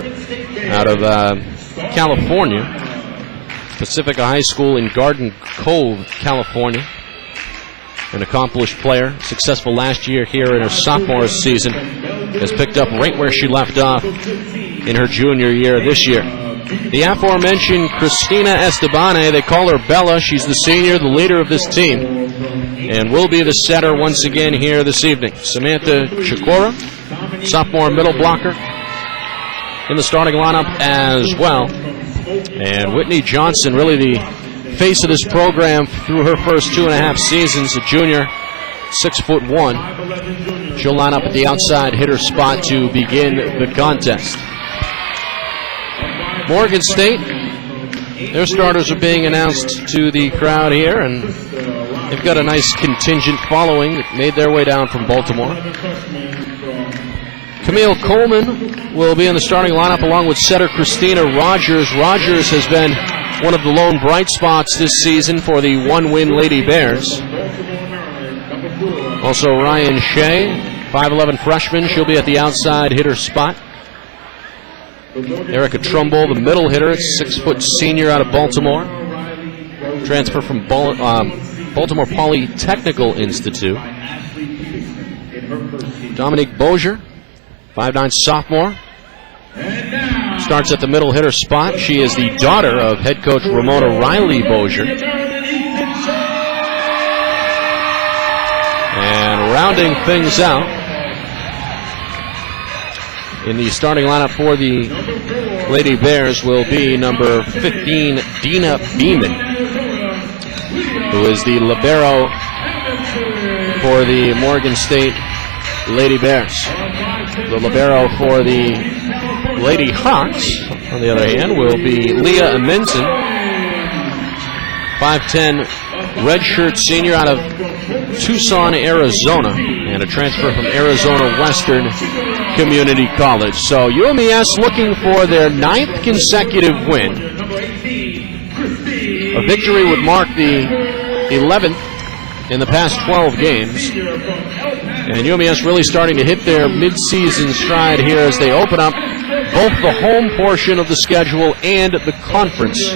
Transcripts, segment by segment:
out of California, Pacifica High School in Garden Cove, California. An accomplished player, successful last year here in her sophomore season, has picked up right where she left off in her junior year this year. The aforementioned Cristina Estebane, they call her Bella. She's the senior, the leader of this team, and will be the setter once again here this evening. Samantha Chikora, sophomore middle blocker, in the starting lineup as well. And Whitney Johnson, really the face of this program through her first 2.5 seasons, a junior, 6'1". She'll line up at the outside hitter spot to begin the contest. Morgan State, their starters are being announced to the crowd here, and they've got a nice contingent following that made their way down from Baltimore. Camille Coleman will be in the starting lineup along with setter Christina Rogers. Rogers has been one of the lone bright spots this season for the one-win Lady Bears. Also Ryan Shea, 5'11" freshman. She'll be at the outside hitter spot. Erica Trumbull, the middle hitter, 6' senior out of Baltimore. Transfer from Baltimore Polytechnical Institute. Dominique Bozier, 5'9" sophomore. Starts at the middle hitter spot. She is the daughter of head coach Ramona Riley Bozier. And rounding things out in the starting lineup for the Lady Bears will be number 15, Dina Beeman, who is the libero for the Morgan State Lady Bears. The libero for the Lady Hawks, on the other hand, will be Leah Amenson, 5'10", redshirt senior out of Tucson, Arizona, and a transfer from Arizona Western Community College. So UMES looking for their 9th consecutive win. A victory would mark the 11th in the past 12 games. And UMES really starting to hit their midseason stride here as they open up both the home portion of the schedule and the conference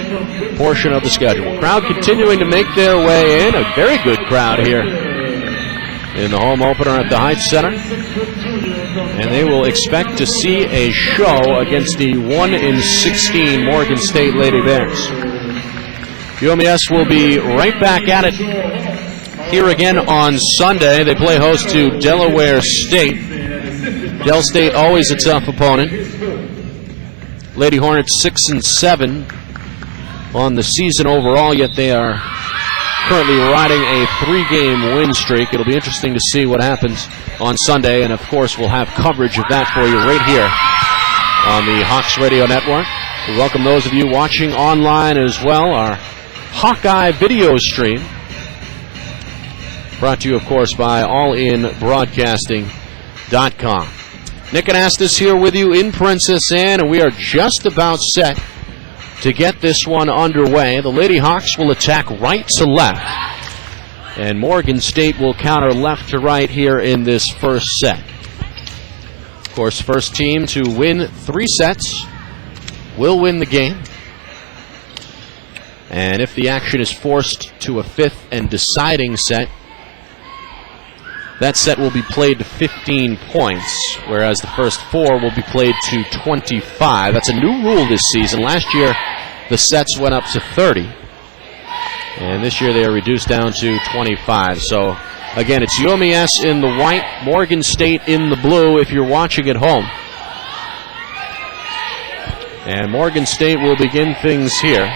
portion of the schedule. Crowd continuing to make their way in. A very good crowd here in the home opener at the Heights Center. And they will expect to see a show against the 1-16 Morgan State Lady Bears. UMES will be right back at it here again on Sunday. They play host to Delaware State. Del State always a tough opponent. Lady Hornets 6-7 on the season overall, yet they are currently riding a 3-game win streak. It'll be interesting to see what happens on Sunday, and of course we'll have coverage of that for you right here on the Hawks Radio Network. We welcome those of you watching online as well. Our Hawkeye video stream, brought to you, of course, by allinbroadcasting.com. Nick Anastas here with you in Princess Anne, and we are just about set to get this one underway. The Lady Hawks will attack right to left, and Morgan State will counter left to right here in this first set. Of course, first team to win 3 sets will win the game. And if the action is forced to a 5th and deciding set, that set will be played to 15 points, whereas the first 4 will be played to 25. That's a new rule this season. Last year, the sets went up to 30. And this year, they are reduced down to 25. So, again, it's UMES in the white, Morgan State in the blue if you're watching at home. And Morgan State will begin things here.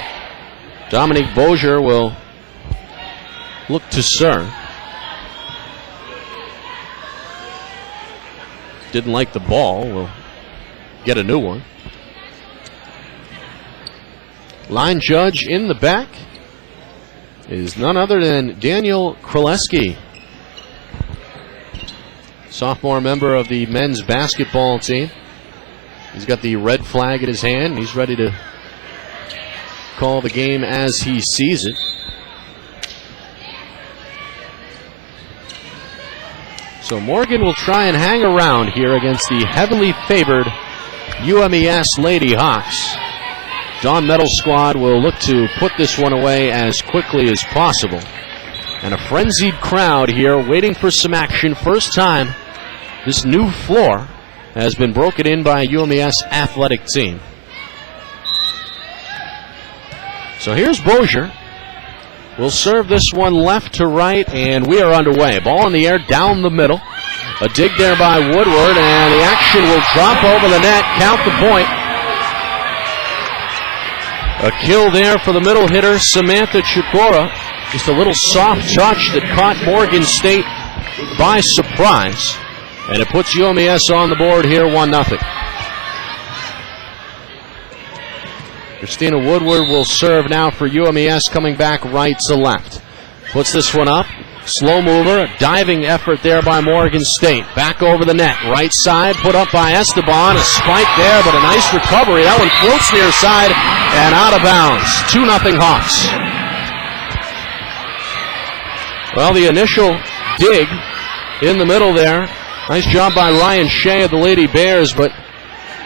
Dominique Bozier will look to serve. Didn't like the ball. We'll get a new one. Line judge in the back is none other than Daniel Kraleski, sophomore member of the men's basketball team. He's got the red flag in his hand. He's ready to call the game as he sees it. So Morgan will try and hang around here against the heavily favored UMES Lady Hawks. Dawn Medal squad will look to put this one away as quickly as possible. And a frenzied crowd here waiting for some action. First time this new floor has been broken in by a UMES athletic team. So here's Bozier. We'll serve this one left to right, and we are underway. Ball in the air down the middle. A dig there by Woodward, and the action will drop over the net. Count the point. A kill there for the middle hitter, Samantha Chikora. Just a little soft touch that caught Morgan State by surprise. And it puts UMES on the board here 1-0. Christina Woodward will serve now for UMES, coming back right to left. Puts this one up. Slow mover, a diving effort there by Morgan State. Back over the net, right side, put up by Esteban. A spike there, but a nice recovery. That one floats near side and out of bounds. 2-0 Hawks. Well, the initial dig in the middle there. Nice job by Ryan Shea of the Lady Bears, but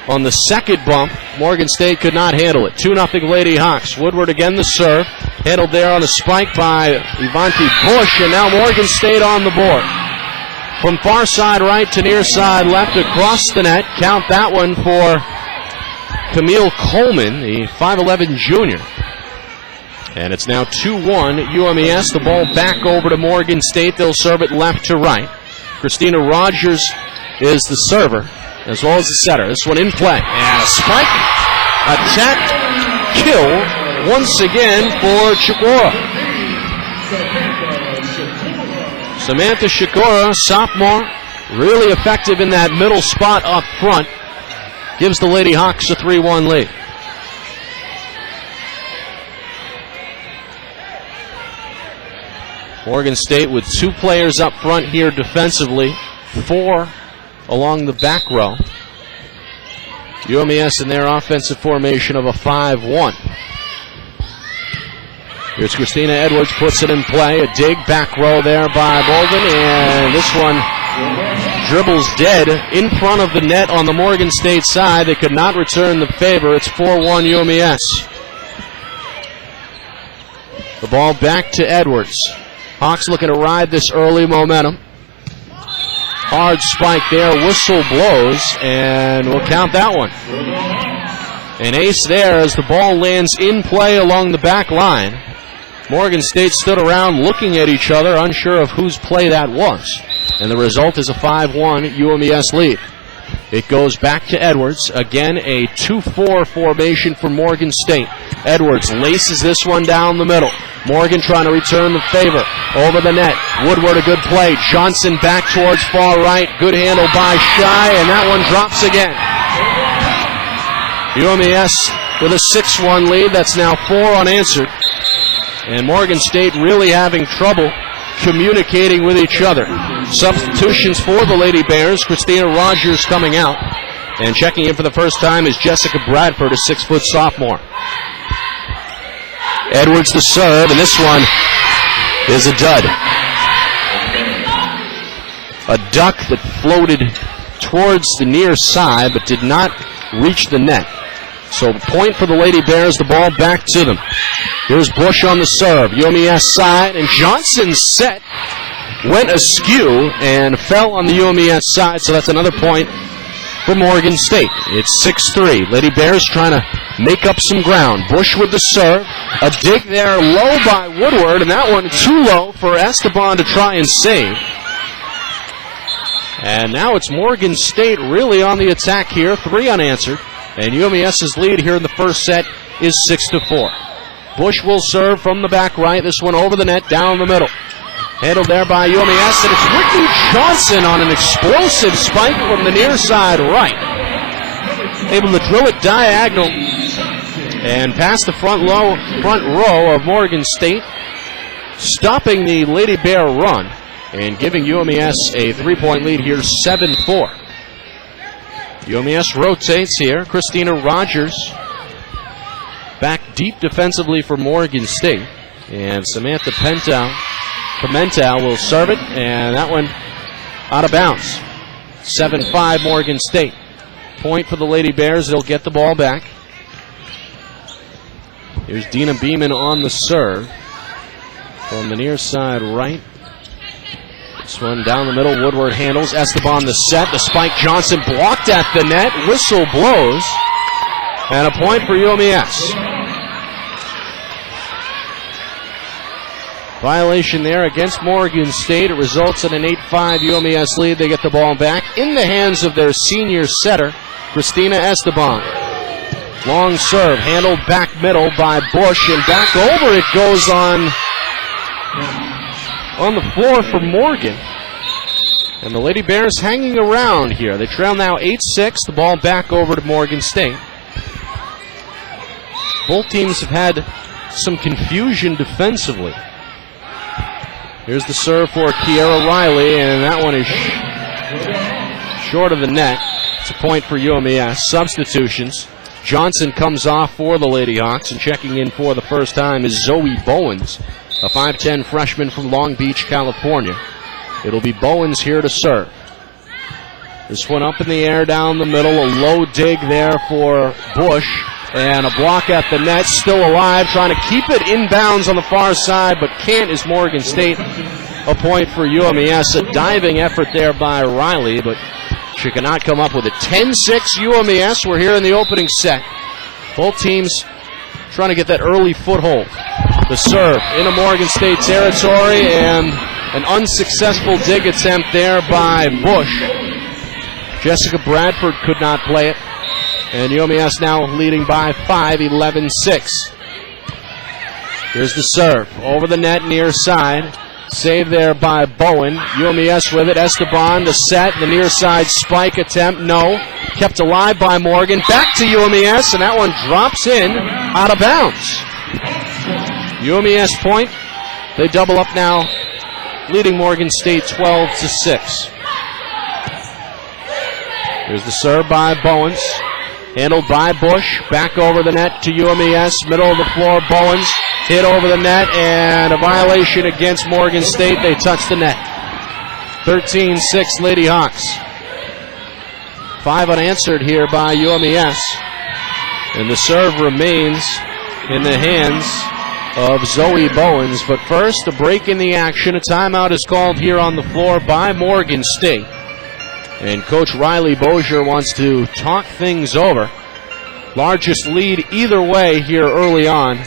on the second bump, Morgan State could not handle it. 2-0 Lady Hawks. Woodward again the serve. Handled there on a spike by Ivanti Bush, and now Morgan State on the board. From far side right to near side left across the net. Count that one for Camille Coleman, the 5'11 junior. And it's now 2-1 UMES. The ball back over to Morgan State. They'll serve it left to right. Christina Rogers is the server, as well as the setter. This one in play. And a spike, attack, kill, once again for Chikora. Samantha Chikora, sophomore, really effective in that middle spot up front. Gives the Lady Hawks a 3-1 lead. Morgan State with 2 players up front here defensively, 4 along the back row. UMES in their offensive formation of a 5-1. Here's Christina Edwards, puts it in play. A dig back row there by Bolden, and this one dribbles dead in front of the net on the Morgan State side. They could not return the favor. It's 4-1 UMES. The ball back to Edwards. Hawks looking to ride this early momentum. Hard spike there, whistle blows, and we'll count that one. An ace there as the ball lands in play along the back line. Morgan State stood around looking at each other, unsure of whose play that was. And the result is a 5-1 UMES lead. It goes back to Edwards. Again, a 2-4 formation for Morgan State. Edwards laces this one down the middle. Morgan trying to return the favor. Over the net. Woodward a good play. Johnson back towards far right. Good handle by Shy, and that one drops again. UMES with a 6-1 lead. That's now 4 unanswered. And Morgan State really having trouble communicating with each other. Substitutions for the Lady Bears. Christina Rogers coming out. And checking in for the first time is Jessica Bradford, a 6-foot sophomore. Edwards the serve, and this one is a dud. A duck that floated towards the near side but did not reach the net. So point for the Lady Bears, the ball back to them. Here's Bush on the serve, UMES side, and Johnson's set went askew and fell on the UMES side, so that's another point for Morgan State. It's 6-3. Lady Bears trying to make up some ground. Bush with the serve. A dig there low by Woodward, and that one too low for Esteban to try and save. And now it's Morgan State really on the attack here. 3 unanswered. And UMES's lead here in the first set is 6-4. Bush will serve from the back right. This one over the net, down the middle. Handled there by UMES, and it's Ricky Johnson on an explosive spike from the near side right. Able to drill it diagonal and past the front row of Morgan State, stopping the Lady Bear run and giving UMES a 3-point lead here, 7-4. UMES rotates here. Christina Rogers back deep defensively for Morgan State. And Samantha Pimentel will serve it, and that one out of bounds. 7-5 Morgan State. point for the Lady Bears. They'll get the ball back. Here's Dina Beeman on the serve from the near side right. This one down the middle. Woodward handles. Esteban the set. The spike. Johnson blocked at the net. Whistle blows. And a point for UMES. Violation there against Morgan State. It results in an 8-5 UMES lead. They get the ball back in the hands of their senior setter, Christina Esteban. Long serve, handled back middle by Bush, and back over it goes on the floor for Morgan. And the Lady Bears hanging around here. They trail now 8-6. The ball back over to Morgan State. Both teams have had some confusion defensively. Here's the serve for Kiera Riley, and that one is short of the net. It's a point for UMES. Substitutions. Johnson comes off for the Lady Hawks, and checking in for the first time is Zoe Bowens, a 5'10 freshman from Long Beach, California. It'll be Bowens here to serve. This one up in the air down the middle, a low dig there for Bush, and a block at the net, still alive, trying to keep it inbounds on the far side, but can't is Morgan State. A point for UMES, a diving effort there by Riley, but she cannot come up with it. 10-6 UMES, we're here in the opening set. Both teams trying to get that early foothold. The serve into Morgan State territory, and an unsuccessful dig attempt there by Bush. Jessica Bradford could not play it. And UMES now leading by 5, 11-6. Here's the serve. Over the net, near side. Save there by Bowen. UMES with it. Esteban, the set. The near side spike attempt. No. Kept alive by Morgan. Back to UMES, and that one drops in out of bounds. UMES point. They double up now, leading Morgan State 12-6. Here's the serve by Bowens. Handled by Bush. Back over the net to UMES. Middle of the floor, Bowens. Hit over the net, and a violation against Morgan State. They touch the net. 13-6 Lady Hawks. 5 unanswered here by UMES. And the serve remains in the hands of Zoe Bowens. But first, a break in the action. A timeout is called here on the floor by Morgan State. And Coach Riley Bozier wants to talk things over. Largest lead either way here early on.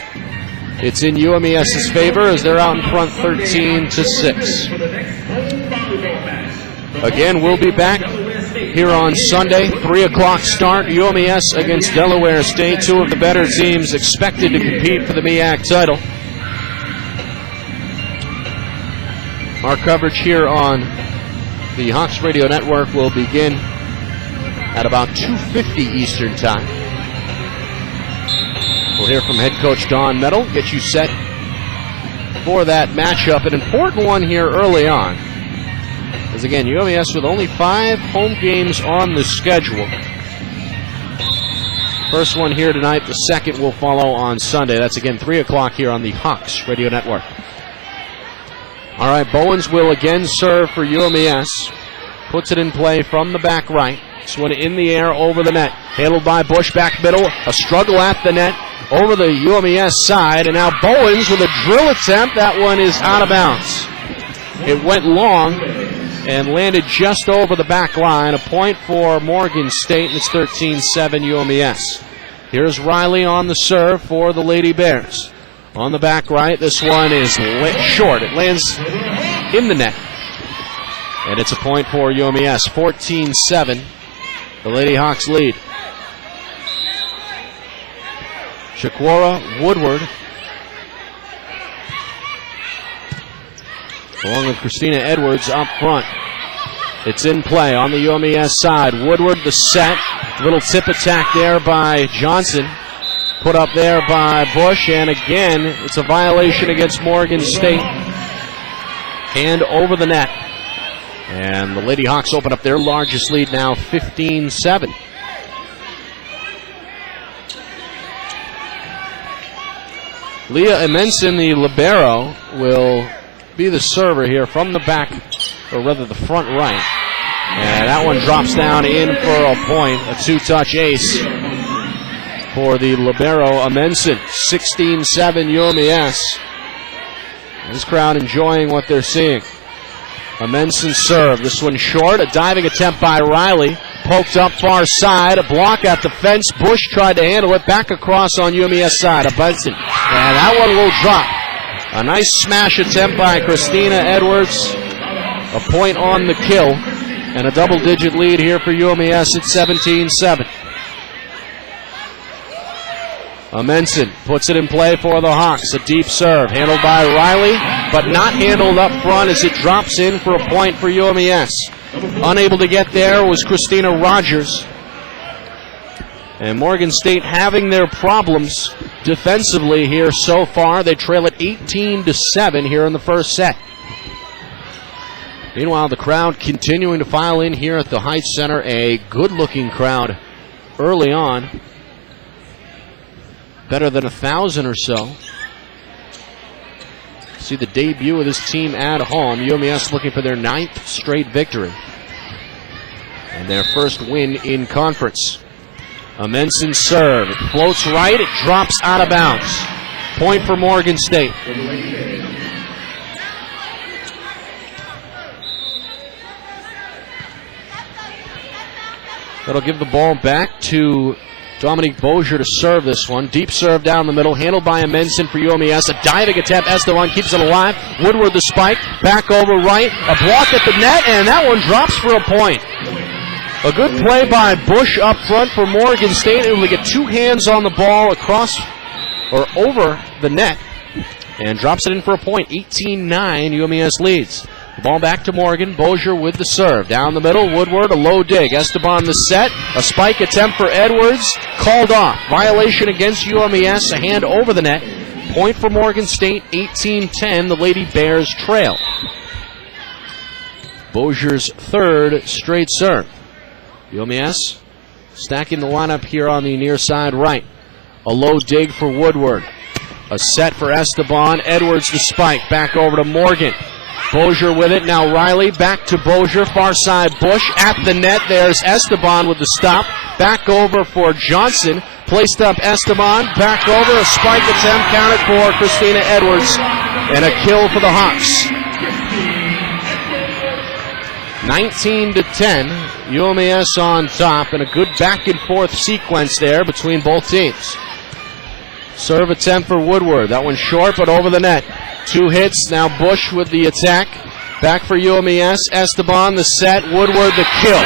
It's in UMES's favor as they're out in front 13-6. Again, we'll be back here on Sunday. 3 o'clock start. UMES against Delaware State. 2 of the better teams expected to compete for the MEAC title. Our coverage here on the Hawks Radio Network will begin at about 2:50 Eastern Time. We'll hear from head coach Don Metal, get you set for that matchup. An important one here early on. As again, UMES with only 5 home games on the schedule. First one here tonight, the second will follow on Sunday. That's again 3 o'clock here on the Hawks Radio Network. All right, Bowens will again serve for UMES. Puts it in play from the back right. This one in the air over the net. Handled by Bush, back middle. A struggle at the net over the UMES side. And now Bowens with a drill attempt. That one is out of bounds. It went long and landed just over the back line. A point for Morgan State, and it's 13-7 UMES. Here's Riley on the serve for the Lady Bears. On the back right, this one is short. It lands in the net. And it's a point for UMES. 14-7. The Lady Hawks lead. Shaquara Woodward, along with Christina Edwards up front. It's in play on the UMES side. Woodward the set. Little tip attack there by Johnson. Put up there by Bush, and again, it's a violation against Morgan State. Hand over the net. And the Lady Hawks open up their largest lead now, 15-7. Leah Imenson, the libero, will be the server here from the back, or rather the front right. And that one drops down in for a point. A two-touch ace for the libero Amenson. 16-7 UMES. This crowd enjoying what they're seeing. Amenson serve. This one short. A diving attempt by Riley. Poked up far side. A block at the fence. Bush tried to handle it. Back across on UMES side. Amenson. And that one will drop. A nice smash attempt by Christina Edwards. A point on the kill. And a double-digit lead here for UMES at 17-7. Amenson puts it in play for the Hawks. A deep serve handled by Riley, but not handled up front as it drops in for a point for UMES. Unable to get there was Christina Rogers. And Morgan State having their problems defensively here so far. They trail at 18-7 here in the first set. Meanwhile, the crowd continuing to file in here at the Heights Center. A good-looking crowd early on. Better than 1,000 or so. See the debut of this team at home. UMES looking for their 9th straight victory. And their first win in conference. Amenson serve. It floats right. It drops out of bounds. Point for Morgan State. That'll give the ball back to Dominique Bozier to serve this one. Deep serve down the middle, handled by Amenson for UMES. A diving attempt. Esteban keeps it alive. Woodward the spike. Back over right. A block at the net, and that one drops for a point. A good play by Bush up front for Morgan State. Able to get two hands on the ball across or over the net and drops it in for a point. 18-9, UMES leads. The ball back to Morgan. Bozier with the serve. Down the middle, Woodward, a low dig. Esteban the set. A spike attempt for Edwards. Called off. Violation against UMES. A hand over the net. Point for Morgan State. 18-10. The Lady Bears trail. Bozier's third straight serve. UMES stacking the lineup here on the near side right. A low dig for Woodward. A set for Esteban. Edwards the spike. Back over to Morgan. Bozier with it. Now Riley back to Bozier. Far side Bush at the net. There's Esteban with the stop. Back over for Johnson. Placed up Esteban. Back over. A spike attempt counted for Christina Edwards. And a kill for the Hawks. 19-10. UMES on top. And a good back and forth sequence there between both teams. Serve attempt for Woodward. That one's short but over the net. Two hits. Now Bush with the attack. Back for UMES. Esteban the set. Woodward the kill.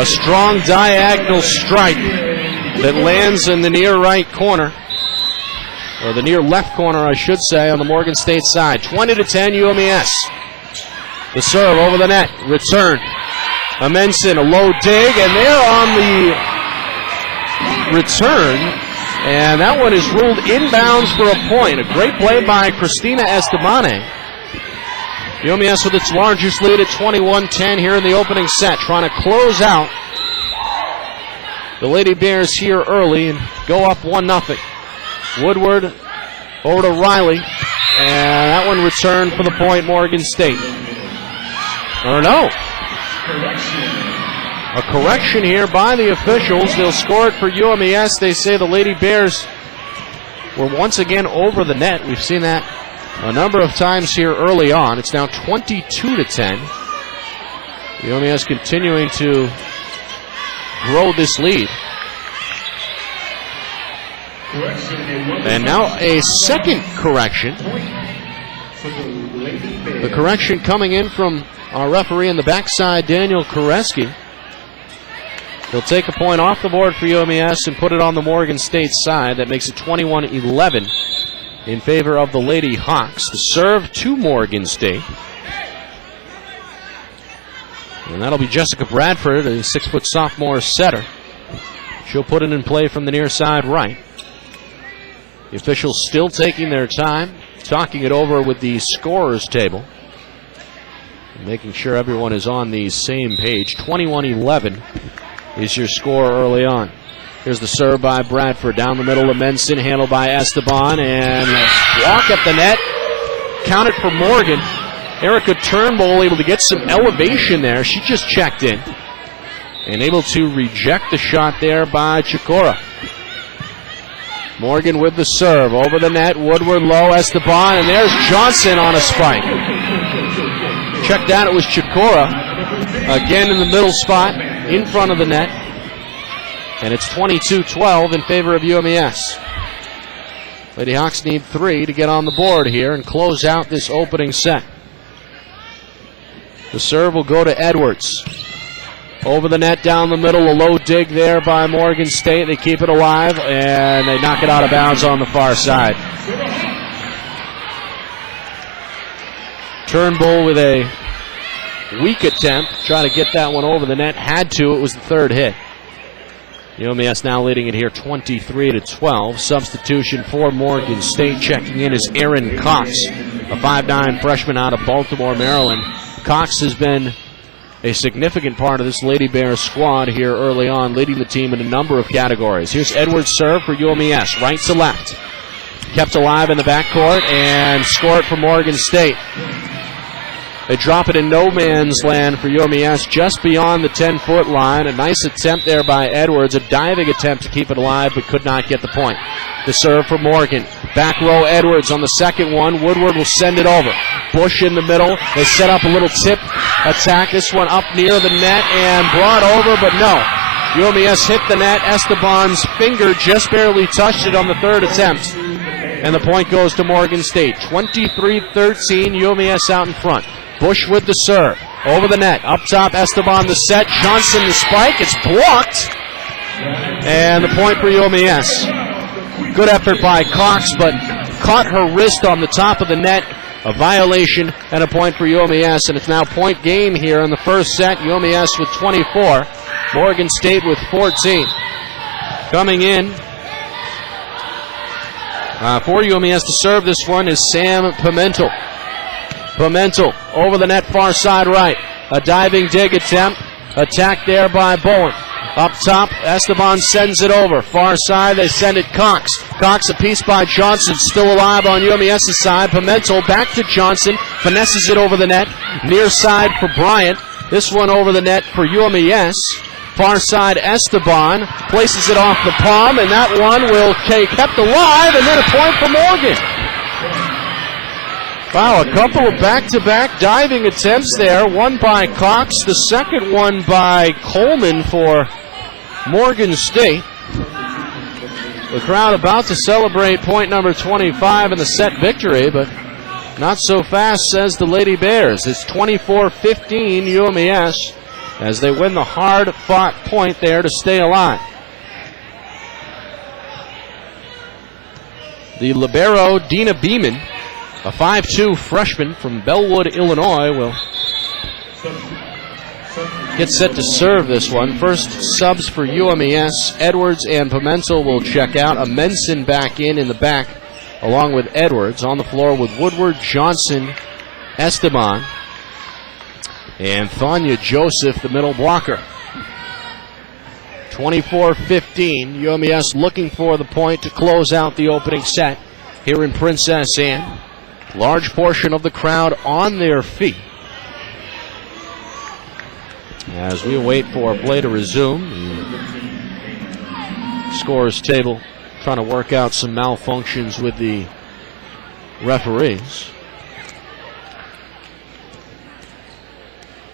A strong diagonal strike that lands in the near right corner. Or the near left corner, I should say, on the Morgan State side. 20-10 UMES. The serve over the net. Return. Amenson, a low dig, and they're on the return. And that one is ruled inbounds for a point. A great play by Christina Esteban. UMES with its largest lead at 21-10 here in the opening set. Trying to close out the Lady Bears here early and go up 1-0. Woodward over to Riley. And that one returned for the point, Morgan State. Or no. A correction here by the officials. They'll score it for UMES. They say the Lady Bears were once again over the net. We've seen that a number of times here early on. It's now 22-10. UMES continuing to grow this lead. And now a second correction. The correction coming in from our referee in the backside, Daniel Koreski. He'll take a point off the board for UMES and put it on the Morgan State side. That makes it 21-11 in favor of the Lady Hawks. The serve to Morgan State. And that'll be Jessica Bradford, a 6-foot sophomore setter. She'll put it in play from the near side right. The officials still taking their time, talking it over with the scorers table, making sure everyone is on the same page. 21-11 is your score early on. Here's the serve by Bradford. Down the middle of Amenson, handled by Esteban, and walk at the net. Counted for Morgan. Erica Turnbull able to get some elevation there. She just checked in. And able to reject the shot there by Chikora. Morgan with the serve. Over the net. Woodward low. Esteban. And there's Johnson on a spike. Checked out. It was Chikora. Again in the middle spot. In front of the net. And it's 22-12 in favor of UMES. Lady Hawks need 3 to get on the board here and close out this opening set. The serve will go to Edwards. Over the net, down the middle, a low dig there by Morgan State. They keep it alive, and they knock it out of bounds on the far side. Turnbull with a weak attempt, trying to get that one over the net. Had to, it was the third hit. UMES now leading it here 23-12. Substitution for Morgan State. Checking in is Aaron Cox, a 5'9" freshman out of Baltimore, Maryland. Cox has been a significant part of this Lady Bears squad here early on, leading the team in a number of categories. Here's Edwards' serve for UMES, right to left. Kept alive in the backcourt and score it for Morgan State. They drop it in no man's land for UMES just beyond the 10-foot line. A nice attempt there by Edwards, a diving attempt to keep it alive, but could not get the point. The serve for Morgan. Back row Edwards on the second one. Woodward will send it over. Bush in the middle. They set up a little tip attack. This one up near the net and brought over, but no. UMES hit the net. Esteban's finger just barely touched it on the third attempt. And the point goes to Morgan State. 23-13, UMES out in front. Bush with the serve. Over the net. Up top, Esteban the set. Johnson the spike. It's blocked. And the point for UMES. Good effort by Cox, but caught her wrist on the top of the net. A violation and a point for UMES. And it's now point game here in the first set. UMES with 24. Morgan State with 14. Coming in for UMES to serve this one is Sam Pimentel. Pimentel over the net, far side right. A diving dig attempt. Attacked there by Bowen. Up top, Esteban sends it over. Far side, they send it Cox. Cox, a piece by Johnson, still alive on UMES' side. Pimentel back to Johnson, finesses it over the net. Near side for Bryant. This one over the net for UMES. Far side, Esteban places it off the palm, and that one will be kept alive, and then a point for Morgan. Wow, a couple of back-to-back diving attempts there. One by Cox, the second one by Coleman for Morgan State. The crowd about to celebrate point number 25 in the set victory, but not so fast, says the Lady Bears. It's 24-15 UMES as they win the hard-fought point there to stay alive. The libero, Dina Beeman, a 5'2" freshman from Bellwood, Illinois, will get set to serve this one. First subs for UMES. Edwards and Pimentel will check out. Amenson back in the back, along with Edwards. On the floor with Woodward, Johnson, Esteban, and Thanya Joseph, the middle blocker. 24-15. UMES looking for the point to close out the opening set here in Princess Anne. Large portion of the crowd on their feet as we wait for play to resume. The scorers table trying to work out some malfunctions with the referees.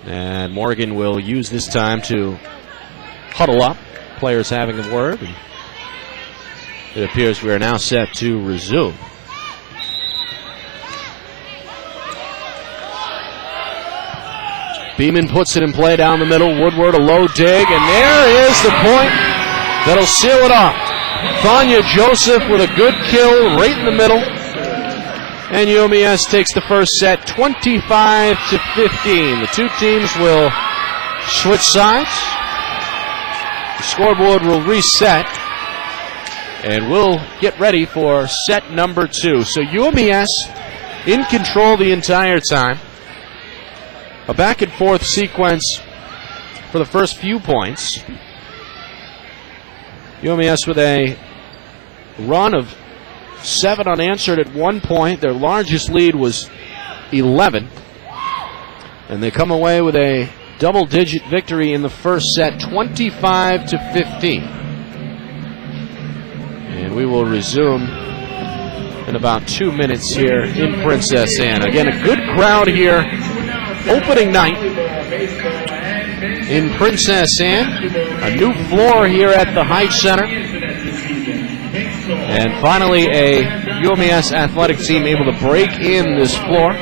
And Morgan will use this time to huddle up. Players having a word. And it appears we are now set to resume. Beeman puts it in play down the middle. Woodward, a low dig, and there is the point that'll seal it off. Thanya Joseph with a good kill right in the middle. And UMES takes the first set 25-15. The two teams will switch sides. The scoreboard will reset. And we'll get ready for set number 2. So UMES in control the entire time. A back and forth sequence for the first few points. UMES with a run of 7 unanswered at one point. Their largest lead was 11. And they come away with a double-digit victory in the first set, 25-15. And we will resume in about 2 minutes here in Princess Anne. Again, a good crowd here, opening night in Princess Anne. A new floor here at the Heights Center. And finally, a UMES athletic team able to break in this floor.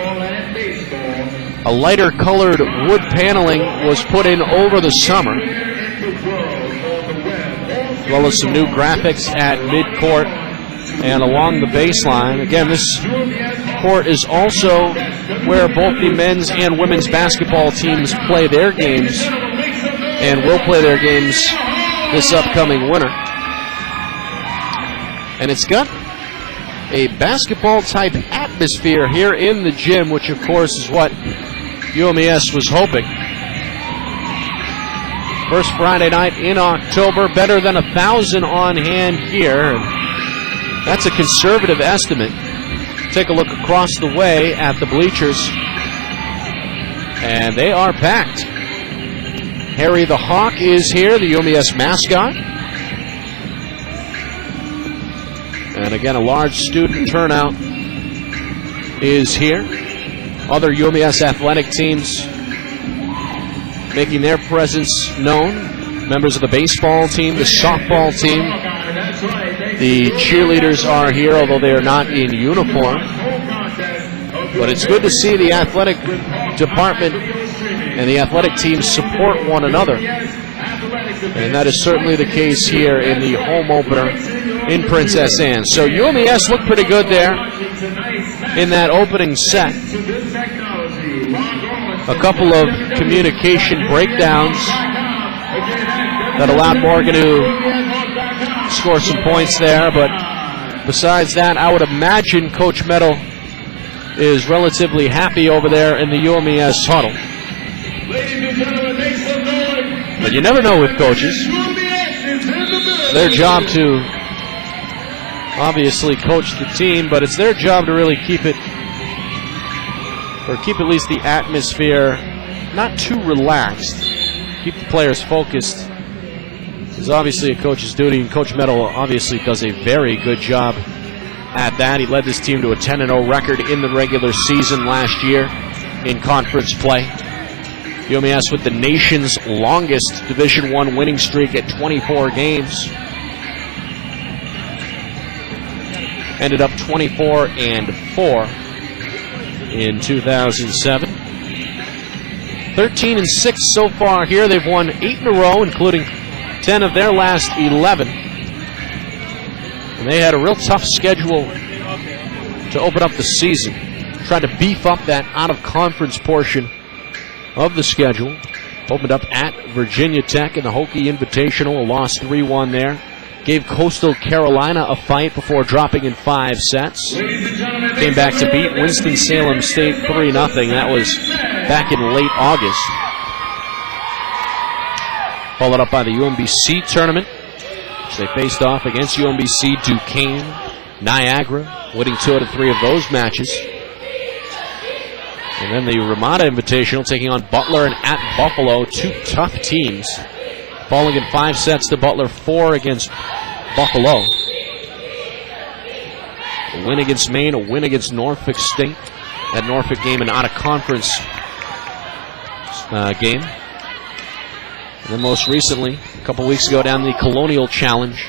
A lighter colored wood paneling was put in over the summer, as well as some new graphics at midcourt and along the baseline. Again, this court is also where both the men's and women's basketball teams play their games and will play their games this upcoming winter. And it's got a basketball-type atmosphere here in the gym, which, of course, is what UMES was hoping. First Friday night in October, better than 1,000 on hand here. And that's a conservative estimate. Take a look across the way at the bleachers, and they are packed. Harry the Hawk is here, the UMES mascot. And again, a large student turnout is here. Other UMES athletic teams making their presence known. Members of the baseball team, the softball team. The cheerleaders are here, although they are not in uniform. But it's good to see the athletic department and the athletic teams support one another. And that is certainly the case here in the home opener in Princess Anne. So UMES looked pretty good there in that opening set. A couple of communication breakdowns that allowed Morgan to score some points there, but besides that, I would imagine Coach Meadow is relatively happy over there in the UMES huddle. But you never know with coaches. It's their job to obviously coach the team, but it's their job to really keep at least the atmosphere not too relaxed. Keep the players focused is obviously a coach's duty, and Coach Meadow obviously does a very good job at that. He led this team to a 10-0 record in the regular season last year in conference play. UMES with the nation's longest Division I winning streak at 24 games. Ended up 24-4 in 2007. 13-6 so far here. They've won 8 in a row, including 10 of their last 11. And they had a real tough schedule to open up the season. Tried to beef up that out-of-conference portion of the schedule. Opened up at Virginia Tech in the Hokie Invitational, a loss 3-1 there. Gave Coastal Carolina a fight before dropping in 5 sets. Came back to beat Winston-Salem State 3-0. That was back in late August. Followed up by the UMBC tournament, which they faced off against UMBC, Duquesne, Niagara, winning 2 out of 3 of those matches. And then the Ramada Invitational taking on Butler and at Buffalo, 2 tough teams. Falling in 5 sets to Butler, 4 against Buffalo. A win against Maine, a win against Norfolk State. That Norfolk game, an out-of-conference game. And then most recently, a couple weeks ago, down the Colonial Challenge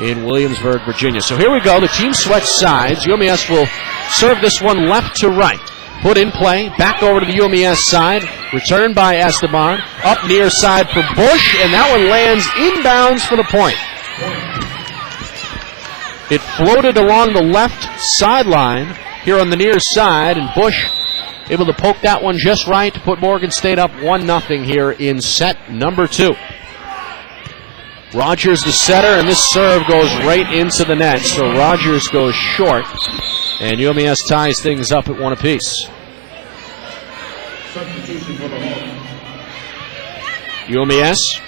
in Williamsburg, Virginia. So here we go. The team switch sides. UMES will serve this one left to right. Put in play, back over to the UMES side. Returned by Esteban. Up near side for Bush, and that one lands inbounds for the point. It floated along the left sideline here on the near side, and Bush able to poke that one just right to put Morgan State up 1-0 here in set number 2. Rogers the setter, and this serve goes right into the net. So Rogers goes short, and UMES ties things up at 1 apiece. UMES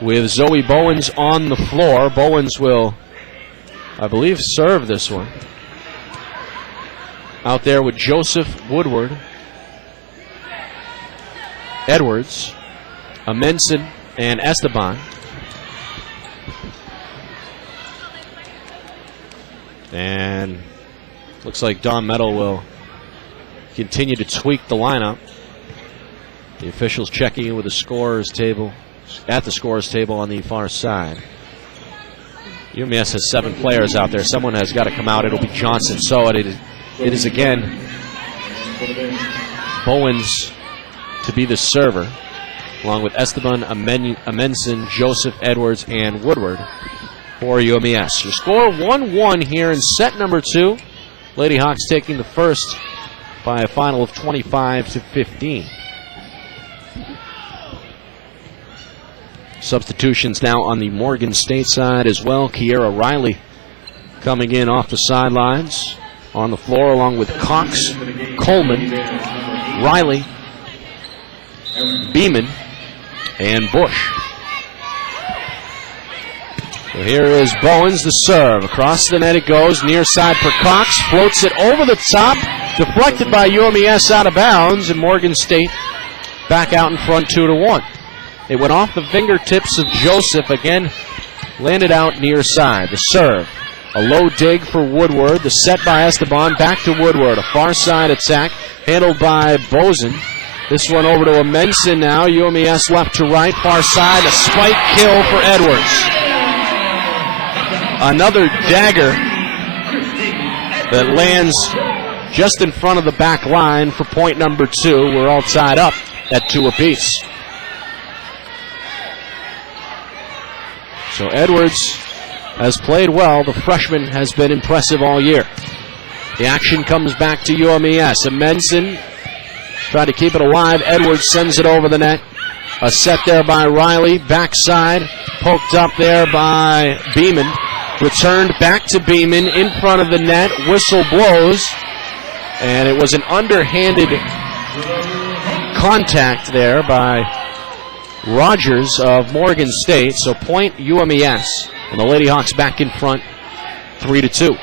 with Zoe Bowens on the floor. Bowens will, I believe, serve this one. Out there with Joseph Woodward. Edwards, Amenson, and Esteban. And looks like Don Metal will continue to tweak the lineup. The officials checking in with the scorers table, at the scorers table on the far side. UMES has 7 players out there. Someone has got to come out. It'll be Johnson. So it is again Bowens to be the server, along with Esteban, Amenson, Joseph, Edwards, and Woodward for UMES. Your score 1-1 here in set number 2. Lady Hawks taking the first by a final of 25-15. Substitutions now on the Morgan State side as well. Kiera Riley coming in off the sidelines. On the floor along with Cox, Coleman, Riley, Beeman, and Bush. So here is Bowens, the serve. Across the net it goes, near side for Cox. Floats it over the top. Deflected by UMES out of bounds, and Morgan State back out in front 2-1. It went off the fingertips of Joseph. Again, landed out near side. The serve. A low dig for Woodward. The set by Esteban. Back to Woodward. A far side attack handled by Bozen. This one over to Amenson now. UMES left to right. Far side. A spike kill for Edwards. Another dagger that lands just in front of the back line for point number 2. We're all tied up at 2 apiece. So Edwards has played well. The freshman has been impressive all year. The action comes back to UMES. Amenson tried to keep it alive. Edwards sends it over the net. A set there by Riley. Backside. Poked up there by Beeman. Returned back to Beeman in front of the net. Whistle blows. And it was an underhanded contact there by Rogers of Morgan State. So point UMES. And the Lady Hawks back in front 3-2.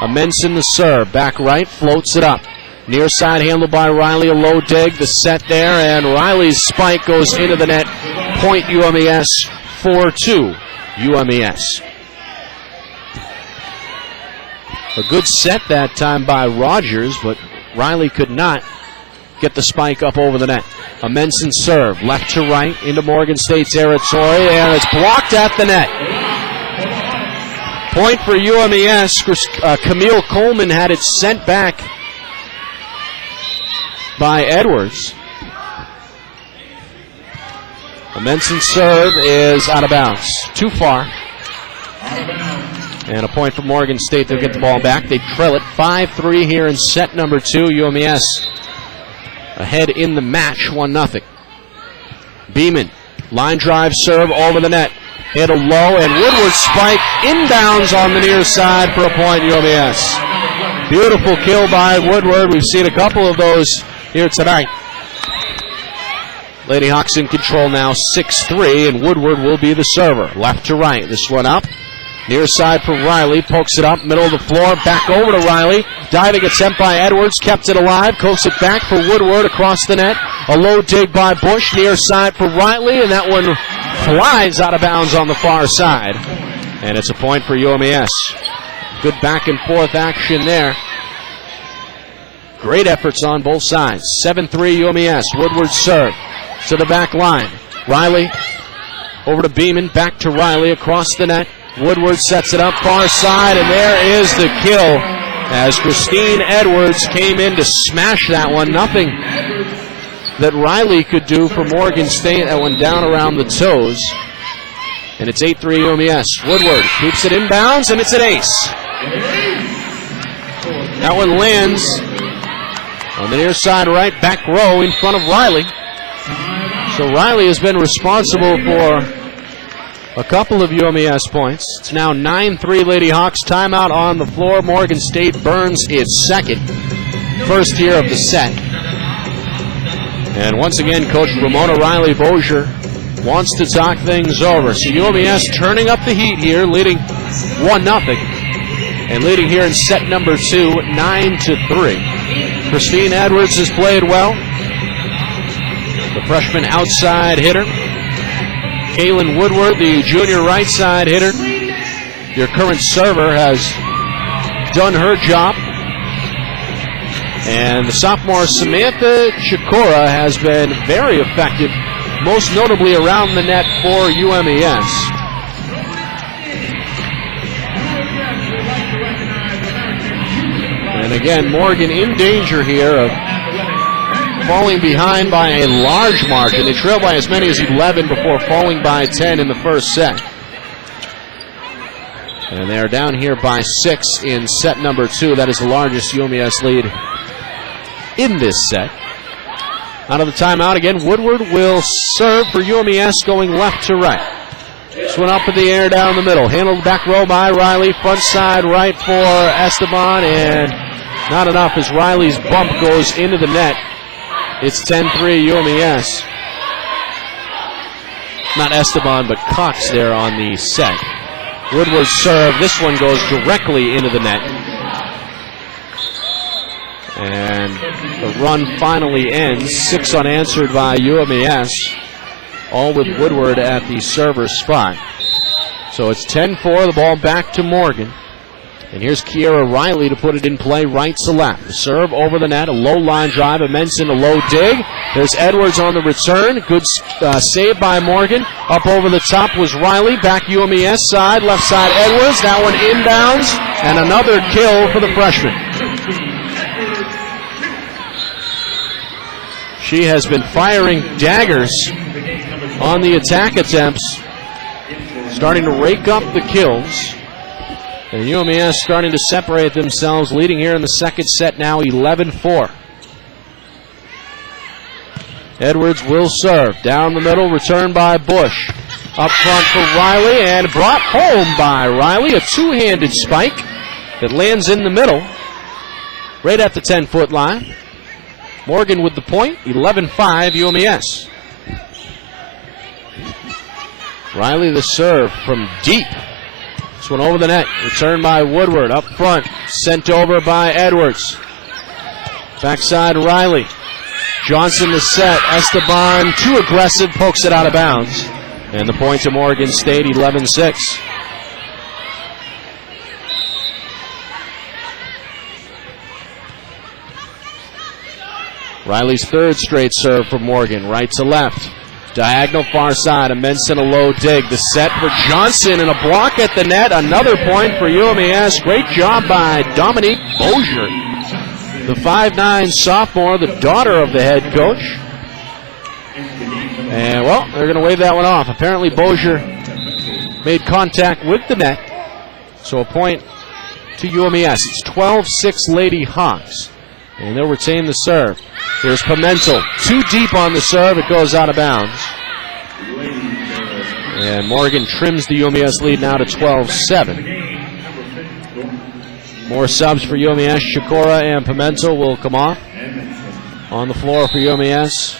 Amenson the serve. Back right. Floats it up. Near side handled by Riley. A low dig. The set there. And Riley's spike goes into the net. Point UMES 4-2. UMES. A good set that time by Rogers, but Riley could not get the spike up over the net. Amenson serve, left to right into Morgan State territory, and it's blocked at the net. Point for UMES. Camille Coleman had it sent back by Edwards. Amenson serve is out of bounds. Too far. And a point for Morgan State. They'll get the ball back. They trail it 5-3 here in set number 2. UMES ahead in the match, 1-0. Beeman, line drive serve over the net. Hit a low, and Woodward spike inbounds on the near side for a point, UMES. Beautiful kill by Woodward. We've seen a couple of those here tonight. Lady Hawks in control now, 6-3, and Woodward will be the server. Left to right. This one up. Near side for Riley, pokes it up, middle of the floor, back over to Riley. Diving attempt by Edwards, kept it alive, coaxed it back for Woodward across the net. A low dig by Bush, near side for Riley, and that one flies out of bounds on the far side. And it's a point for UMES. Good back and forth action there. Great efforts on both sides. 7-3 UMES, Woodward serve to the back line. Riley over to Beeman, back to Riley across the net. Woodward sets it up far side, and there is the kill as Christine Edwards came in to smash that one. Nothing that Riley could do for Morgan State. That one down around the toes. And it's 8-3 UMES. Woodward keeps it inbounds, and it's an ace. That one lands on the near side right, back row in front of Riley. So Riley has been responsible for a couple of UMES points. It's now 9-3 Lady Hawks. Timeout on the floor. Morgan State burns its second. First here of the set. And once again, Coach Ramona Riley-Bozier wants to talk things over. So UMES turning up the heat here, leading 1-0. And leading here in set number 2, 9-3. Christine Edwards has played well. The freshman outside hitter. Kaylin Woodward, the junior right side hitter. Your current server has done her job. And the sophomore Samantha Chikora has been very effective, most notably around the net for UMES. And again, Morgan in danger here of falling behind by a large margin. They trailed by as many as 11 before falling by 10 in the first set. And they are down here by 6 in set number 2. That is the largest UMES lead in this set. Out of the timeout again, Woodward will serve for UMES going left to right. This one up in the air down the middle. Handled back row by Riley. Front side right for Esteban, and not enough as Riley's bump goes into the net. It's 10-3 UMES. Not Esteban, but Cox there on the set. Woodward's serve. This one goes directly into the net. And the run finally ends. 6 unanswered by UMES. All with Woodward at the server spot. So it's 10-4. The ball back to Morgan. And here's Kiera Riley to put it in play right to left. The serve over the net, a low line drive, Menson, a low dig. There's Edwards on the return. Good save by Morgan. Up over the top was Riley. Back UMES side, left side Edwards. That one inbounds, and another kill for the freshman. She has been firing daggers on the attack attempts, starting to rake up the kills. And UMES starting to separate themselves, leading here in the second set now 11-4. Edwards will serve. Down the middle, return by Bush. Up front for Riley, and brought home by Riley. A two-handed spike that lands in the middle, right at the 10-foot line. Morgan with the point, 11-5 UMES. Riley the serve from deep. This one over the net. Return by Woodward. Up front. Sent over by Edwards. Backside Riley. Johnson the set. Esteban too aggressive. Pokes it out of bounds. And the point to Morgan State, 11-6. Riley's third straight serve for Morgan. Right to left. Diagonal far side, Menson a low dig. The set for Johnson and a block at the net. Another point for UMES. Great job by Dominique Bozier, the 5'9 sophomore, the daughter of the head coach. And, well, they're going to wave that one off. Apparently Bozier made contact with the net. So a point to UMES. It's 12-6 Lady Hawks. And they'll retain the serve. Here's Pimentel. Too deep on the serve. It goes out of bounds. And Morgan trims the UMES lead now to 12-7. More subs for UMES. Chikora and Pimentel will come off. On the floor for UMES,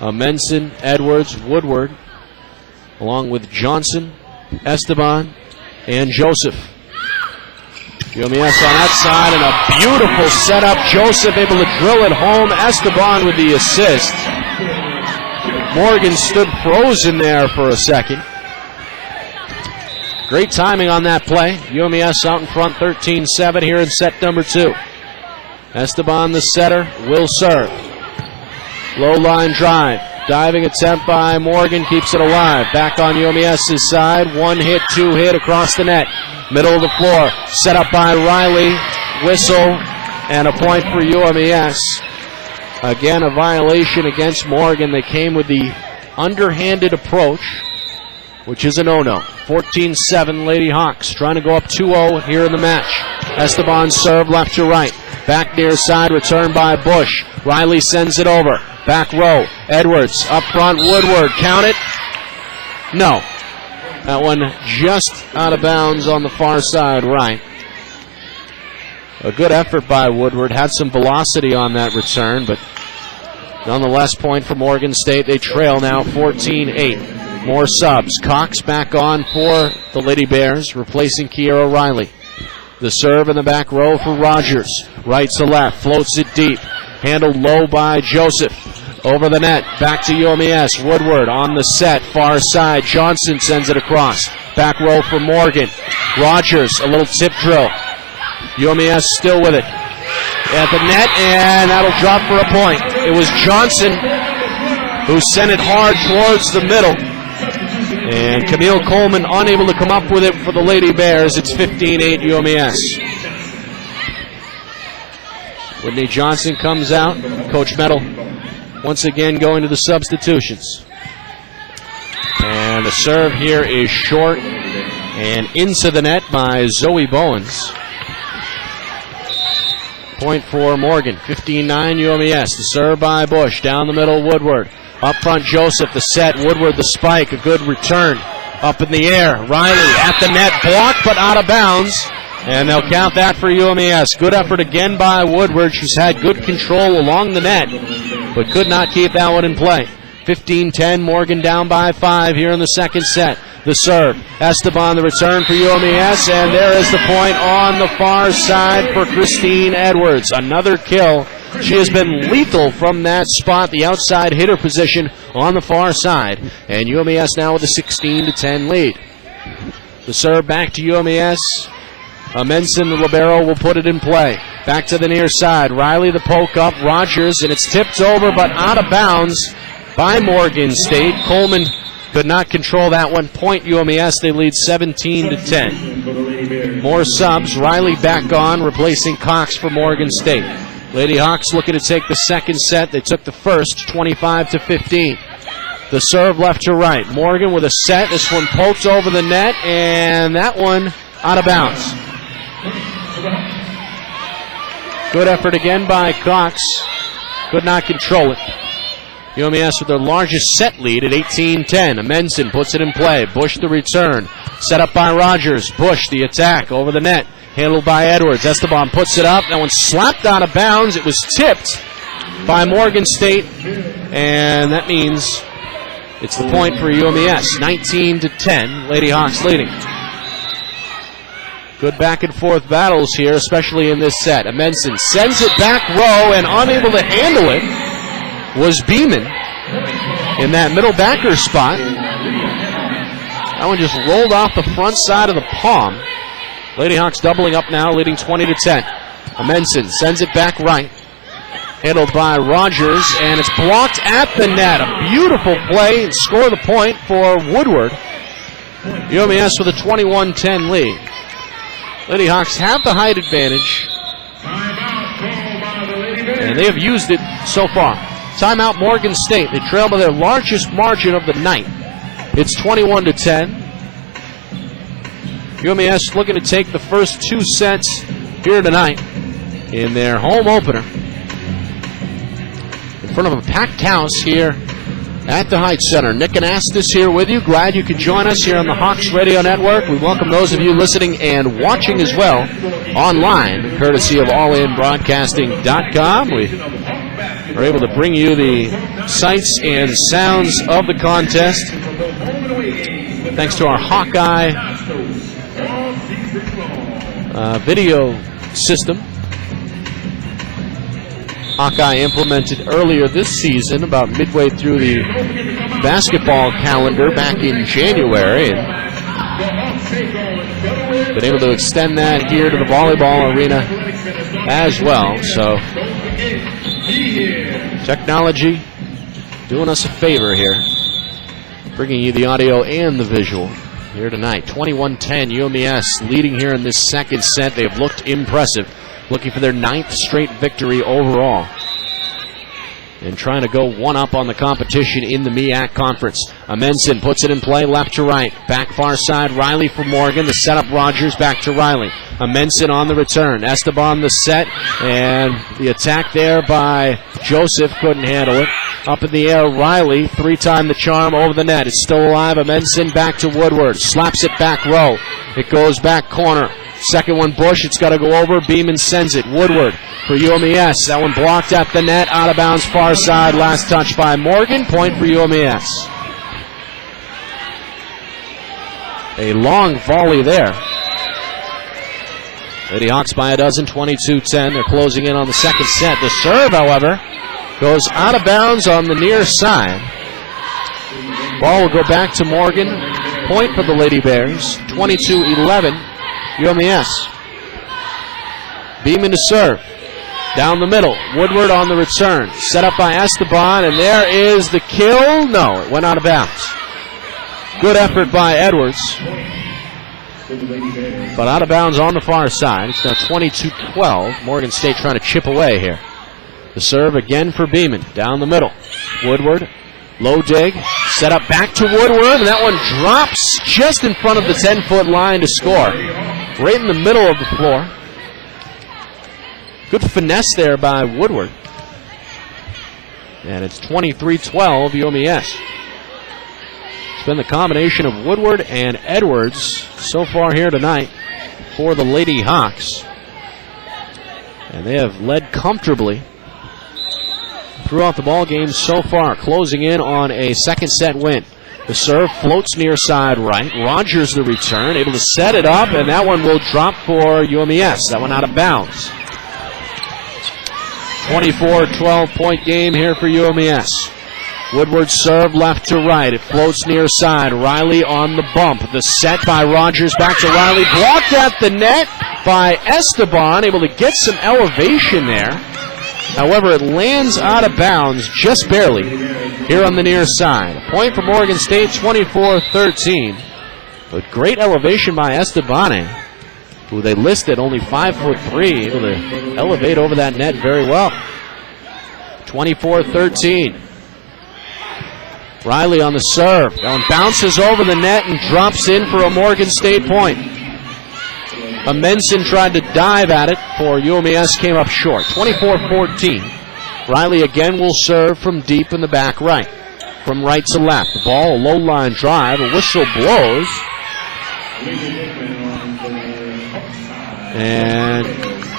Menson, Edwards, Woodward, along with Johnson, Esteban, and Joseph. UMES on that side, and a beautiful setup. Joseph able to drill it home. Esteban with the assist. Morgan stood frozen there for a second. Great timing on that play. UMES out in front 13-7 here in set number 2. Esteban, the setter, will serve. Low line drive. Diving attempt by Morgan keeps it alive. Back on UMES's side. 1 hit, 2 hit across the net. Middle of the floor, set up by Riley, whistle, and a point for UMES. Again, a violation against Morgan. They came with the underhanded approach, which is a no-no. 14-7 Lady Hawks trying to go up 2-0 here in the match. Esteban serve left to right. Back near side, return by Bush. Riley sends it over. Back row, Edwards, up front, Woodward, count it. No. That one just out of bounds on the far side right. A good effort by Woodward. Had some velocity on that return, but nonetheless, point for Morgan State. They trail now 14-8. More subs. Cox back on for the Lady Bears, replacing Kiera Riley. The serve in the back row for Rogers. Right to left, floats it deep. Handled low by Joseph. Over the net, back to UMES. Woodward on the set, far side. Johnson sends it across. Back row for Morgan. Rogers, a little tip drill. UMES still with it. At the net, and that'll drop for a point. It was Johnson who sent it hard towards the middle. And Camille Coleman unable to come up with it for the Lady Bears. It's 15-8 UMES. Whitney Johnson comes out. Coach Metal once again going to the substitutions. And the serve here is short and into the net by Zoe Bowens. Point for Morgan, 15-9 UMES. The serve by Bush, down the middle, Woodward. Up front, Joseph, the set, Woodward, the spike, a good return. Up in the air, Riley at the net, blocked but out of bounds. And they'll count that for UMES. Good effort again by Woodward. She's had good control along the net, but could not keep that one in play. 15-10, Morgan down by 5 here in the second set. The serve, Esteban, the return for UMES, and there is the point on the far side for Christine Edwards. Another kill. She has been lethal from that spot, the outside hitter position on the far side. And UMES now with a 16-10 lead. The serve back to UMES. Amenson, the libero, will put it in play. Back to the near side. Riley, the poke up. Rogers, and it's tipped over but out of bounds by Morgan State. Coleman could not control that one. Point UMES, they lead 17-10. More subs. Riley back on, replacing Cox for Morgan State. Lady Hawks looking to take the second set. They took the first, 25-15. The serve left to right. Morgan with a set. This one pokes over the net, and that one out of bounds. Good effort again by Cox. Could not control it. UMES with their largest set lead at 18-10. Amenson puts it in play. Bush the return. Set up by Rogers. Bush the attack over the net. Handled by Edwards. Esteban puts it up. That one slapped out of bounds. It was tipped by Morgan State. And that means it's the point for UMES. 19-10. Lady Hawks leading. Good back and forth battles here, especially in this set. Amenson sends it back row, and unable to handle it was Beeman in that middle backer spot. That one just rolled off the front side of the palm. Lady Hawks doubling up now, leading 20-10. Amenson sends it back right. Handled by Rogers, and it's blocked at the net. A beautiful play, and score the point for Woodward. UMES with a 21-10 lead. Lady Hawks have the height advantage, and they have used it so far. Timeout Morgan State. They trail by their largest margin of the night. It's 21-10. UMES looking to take the first 2 sets here tonight in their home opener in front of a packed house here at the Heights Center. Nick and Astis here with you. Glad you could join us here on the Hawks Radio Network. We welcome those of you listening and watching as well online, courtesy of allinbroadcasting.com. We are able to bring you the sights and sounds of the contest thanks to our Hawkeye video system. Hawkeye implemented earlier this season, about midway through the basketball calendar back in January, and been able to extend that here to the volleyball arena as well. So technology doing us a favor here, bringing you the audio and the visual here tonight. 21-10, UMES leading here in this second set. They have looked impressive, looking for their 9th straight victory overall, and trying to go one up on the competition in the MEAC conference. Amenson puts it in play left to right. Back far side, Riley for Morgan. The setup, Rogers back to Riley. Amenson on the return. Esteban the set, and the attack there by Joseph. Couldn't handle it. Up in the air, Riley. 3-time the charm over the net. It's still alive. Amenson back to Woodward. Slaps it back row. It goes back corner. Second one, Bush. It's got to go over. Beeman sends it. Woodward for UMES. That one blocked at the net. Out of bounds, far side. Last touch by Morgan. Point for UMES. A long volley there. Lady Hawks by a dozen, 22-10. They're closing in on the second set. The serve, however, Goes out of bounds on the near side. Ball will go back to Morgan. Point for the Lady Bears. 22-11, UMES. Beeman to serve. Down the middle. Woodward on the return. Set up by Esteban, and there is the kill. No, it went out of bounds. Good effort by Edwards. But out of bounds on the far side. It's now 22-12. Morgan State trying to chip away here. The serve again for Beeman. Down the middle. Woodward. Low dig. Set up back to Woodward. And that one drops just in front of the 10-foot line to score. Right in the middle of the floor. Good finesse there by Woodward. And it's 23-12 UMES. It's been the combination of Woodward and Edwards so far here tonight for the Lady Hawks. And they have led comfortably throughout the ball game so far, closing in on a second set win. The serve floats near side right. Rogers the return, able to set it up, and that one will drop for UMES. That one out of bounds. 24-12 point game here for UMES. Woodward serve left to right. It floats near side. Riley on the bump. The set by Rogers back to Riley. Blocked at the net by Esteban. Able to get some elevation there. However, it lands out of bounds just barely here on the near side. A point for Morgan State, 24-13. But great elevation by Esteban, who they listed only 5'3", able to elevate over that net very well. 24-13. Riley on the serve. That one bounces over the net and drops in for a Morgan State point. Amenson tried to dive at it for UMES, came up short. 24-14. Riley again will serve from deep in the back right. From right to left. The ball, a low line drive. A whistle blows. And,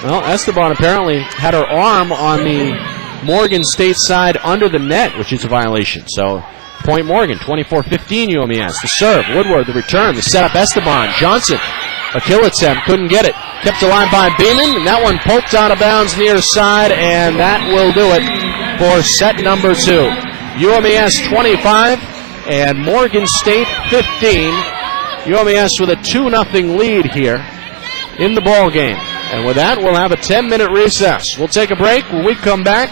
well, Esteban apparently had her arm on the Morgan State side under the net, which is a violation. So, point Morgan, 24-15 UMES. The serve, Woodward, the return, the setup, Esteban, Johnson. A kill attempt, couldn't get it. Kept alive by Beeman, and that one poked out of bounds near side, and that will do it for set number 2. UMES 25 and Morgan State 15. UMES with a 2-0 lead here in the ball game. And with that, we'll have a 10-minute recess. We'll take a break. When we come back,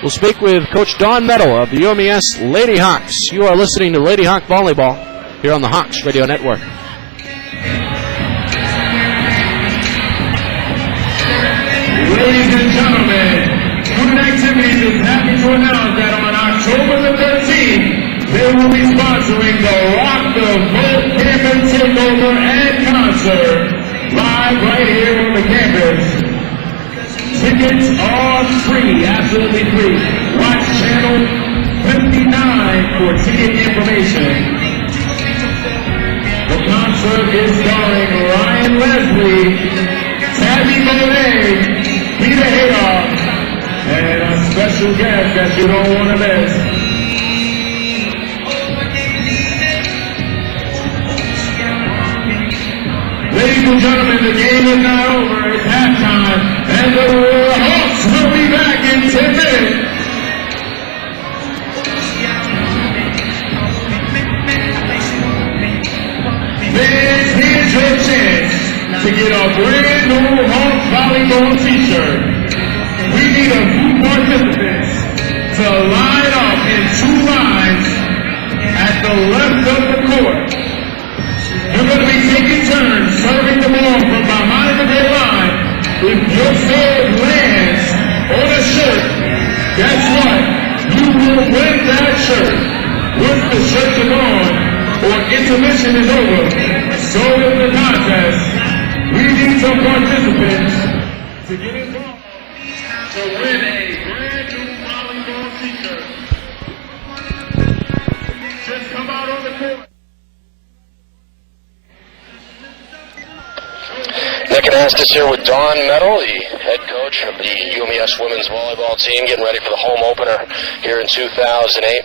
we'll speak with Coach Dawn Meadow of the UMES Lady Hawks. You are listening to Lady Hawk Volleyball here on the Hawks Radio Network. Ladies and gentlemen, student activities is happy to announce that on October the 13th, they will be sponsoring the Rock the Vote Campus Takeover and Concert live right here on the campus. Tickets are free, absolutely free. Watch channel 59 for ticket information. The concert is starring Ryan Leslie, Tabby Monet, Peter Haydock, and a special guest that you don't want to miss. Ladies and gentlemen, the game is not over. It's halftime, and the Hawks will be back in 10 minutes. Here's your chance to get a brand new Hawks volleyball t-shirt. We need a few participants to line up in 2 lines at the left of the court. You're going to be taking turns serving the ball from behind the red line. If your serve lands on a shirt, guess what? You will win that shirt. Once the shirts are gone or intermission is over, so is the contest. We need some participants to get involved to win a brand new volleyball t-shirt. Just come out on the court. Nick Anastas here with Dawn Meadow, the head coach of the UMES women's volleyball team, getting ready for the home opener here in 2008.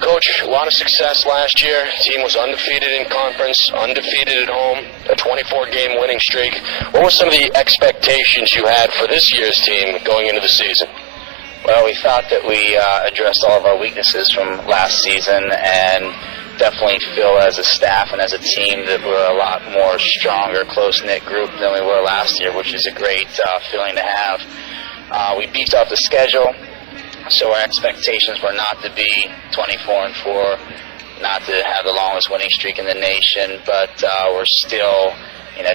Coach, a lot of success last year. The team was undefeated in conference, undefeated at home, a 24-game winning streak. What were some of the expectations you had for this year's team going into the season? Well, we thought that we addressed all of our weaknesses from last season, and definitely feel as a staff and as a team that we're a lot more stronger, close-knit group than we were last year, which is a great feeling to have. We beefed up the schedule, so our expectations were not to be 24-4, not to have the longest winning streak in the nation, but we're still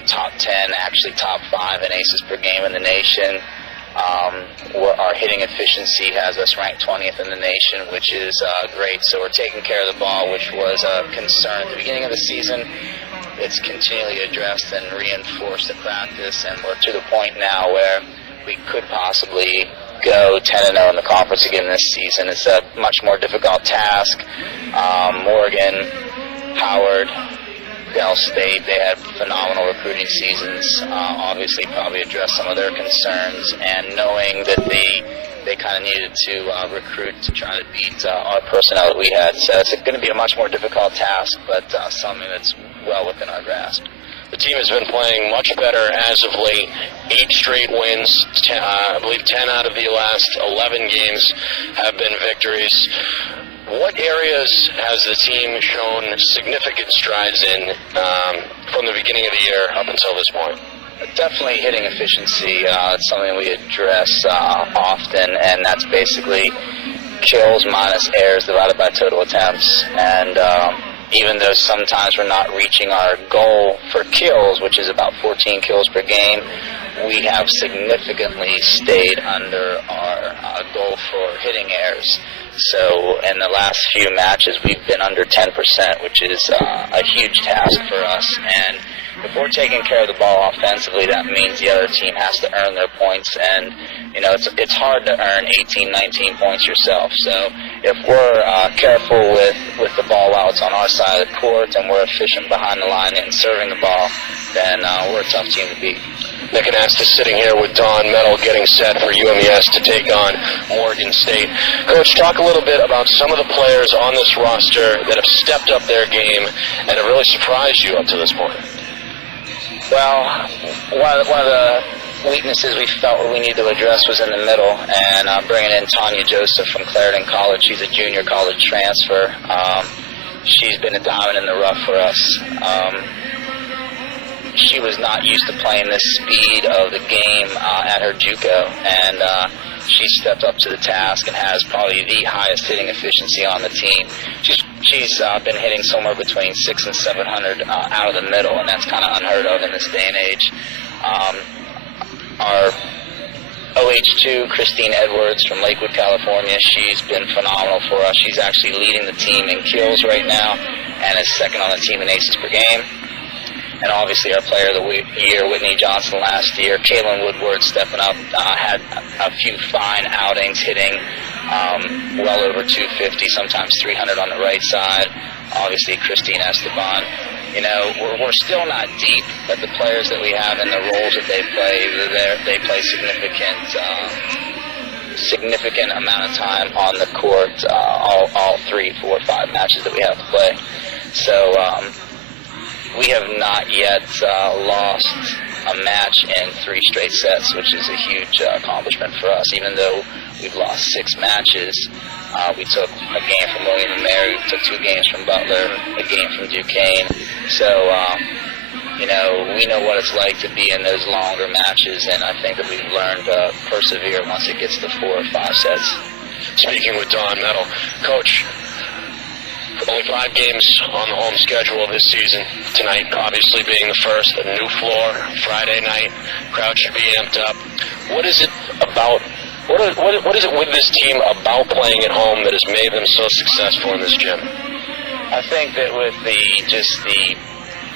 top 10, actually top 5 in aces per game in the nation. Our hitting efficiency has us ranked 20th in the nation, which is great. So we're taking care of the ball, which was a concern at the beginning of the season. It's continually addressed and reinforced in practice, and we're to the point now where we could possibly go 10-0 in the conference again this season. It's a much more difficult task. Morgan, Howard, Dell State, they had phenomenal recruiting seasons, obviously probably addressed some of their concerns, and knowing that they kind of needed to recruit to try to beat our personnel that we had. So it's going to be a much more difficult task, but something that's well within our grasp. The team has been playing much better as of late. 8 straight wins. I believe 10 out of the last 11 games have been victories. What areas has the team shown significant strides in from the beginning of the year up until this point? Definitely hitting efficiency. It's something we address often, and that's basically kills minus errors divided by total attempts. And even though sometimes we're not reaching our goal for kills, which is about 14 kills per game, we have significantly stayed under our goal for hitting errors. So in the last few matches, we've been under 10%, which is a huge task for us. And if we're taking care of the ball offensively, that means the other team has to earn their points. And, it's hard to earn 18, 19 points yourself. So if we're careful with the ball while it's on our side of the court and we're efficient behind the line and serving the ball, then we're a tough team to beat. Nick Anastas sitting here with Don Metal getting set for UMES to take on Morgan State. Coach, talk a little bit about some of the players on this roster that have stepped up their game and have really surprised you up to this point. Well, one of the weaknesses we felt we needed to address was in the middle, and bringing in Tanya Joseph from Clarendon College. She's a junior college transfer. She's been a diamond in the rough for us. She was not used to playing this speed of the game at her JUCO, and she stepped up to the task and has probably the highest hitting efficiency on the team. She's been hitting somewhere between 600 and 700 out of the middle, and that's kind of unheard of in this day and age. Our OH2, Christine Edwards from Lakewood, California, she's been phenomenal for us. She's actually leading the team in kills right now and is second on the team in aces per game. And obviously our player of the year, Whitney Johnson, last year. Kaylin Woodward stepping up, had a few fine outings, hitting well over 250, sometimes 300 on the right side. Obviously Christine Esteban. We're still not deep, but the players that we have and the roles that they play significant amount of time on the court, all 3, 4, 5 matches that we have to play. So we have not yet lost a match in 3 straight sets, which is a huge accomplishment for us. Even though we've lost 6 matches, we took a game from William & Mary, we took 2 games from Butler, a game from Duquesne. So, we know what it's like to be in those longer matches, and I think that we've learned to persevere once it gets to 4 or 5 sets. Speaking with Don Metal, Coach, only 5 games on the home schedule this season. Tonight, obviously, being the first, a new floor, Friday night. Crowd should be amped up. What is it about? What is it with this team about playing at home that has made them so successful in this gym? I think that with the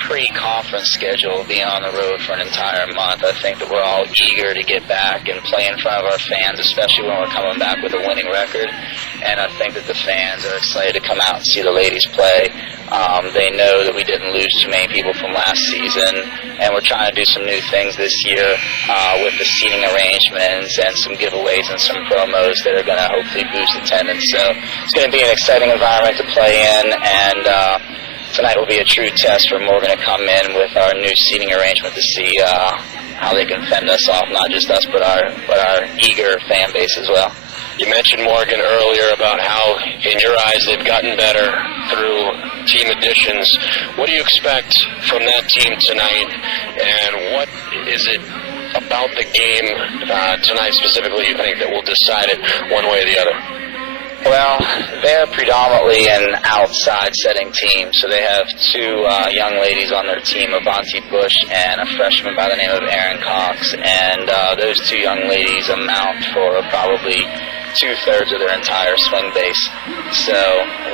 pre-conference schedule, being on the road for an entire month, I think that we're all eager to get back and play in front of our fans, especially when we're coming back with a winning record. And I think that the fans are excited to come out and see the ladies play. They know that we didn't lose too many people from last season, and we're trying to do some new things this year with the seating arrangements and some giveaways and some promos that are going to hopefully boost attendance. So it's going to be an exciting environment to play in, and tonight will be a true test for Morgan to come in with our new seating arrangement to see how they can fend us off, not just us, but our eager fan base as well. You mentioned Morgan earlier about how, in your eyes, they've gotten better through team additions. What do you expect from that team tonight, and what is it about the game tonight specifically you think that will decide it one way or the other? Well, they're predominantly an outside setting team, so they have two young ladies on their team, Avanti Bush and a freshman by the name of Erin Cox, and those two young ladies amount for probably 2/3 of their entire swing base. So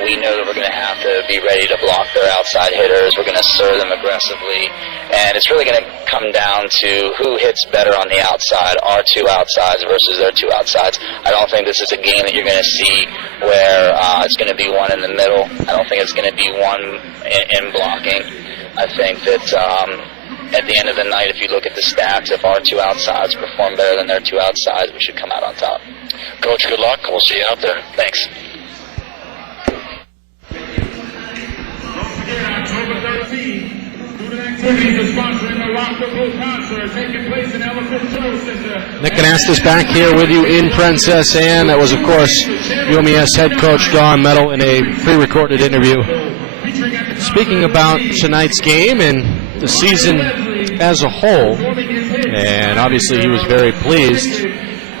we know that we're going to have to be ready to block their outside hitters. We're going to serve them aggressively, and it's really going to come down to who hits better on the outside, our two outsides versus their two outsides. I don't think this is a game that you're going to see where it's going to be one in the middle. I don't think it's going to be one in blocking. I think that at the end of the night, if you look at the stats, if our two outsides perform better than their two outsides, we should come out on top. Coach, good luck. We'll see you out there. Thanks. Don't forget, October 13th, student activities are sponsoring the Rock the Boat concert taking place in Elephant Service Center. Nick Anastas back here with you in Princess Anne. That was, of course, UMES head coach Don Metal in a pre-recorded interview. Speaking about tonight's game and the season as a whole, and obviously he was very pleased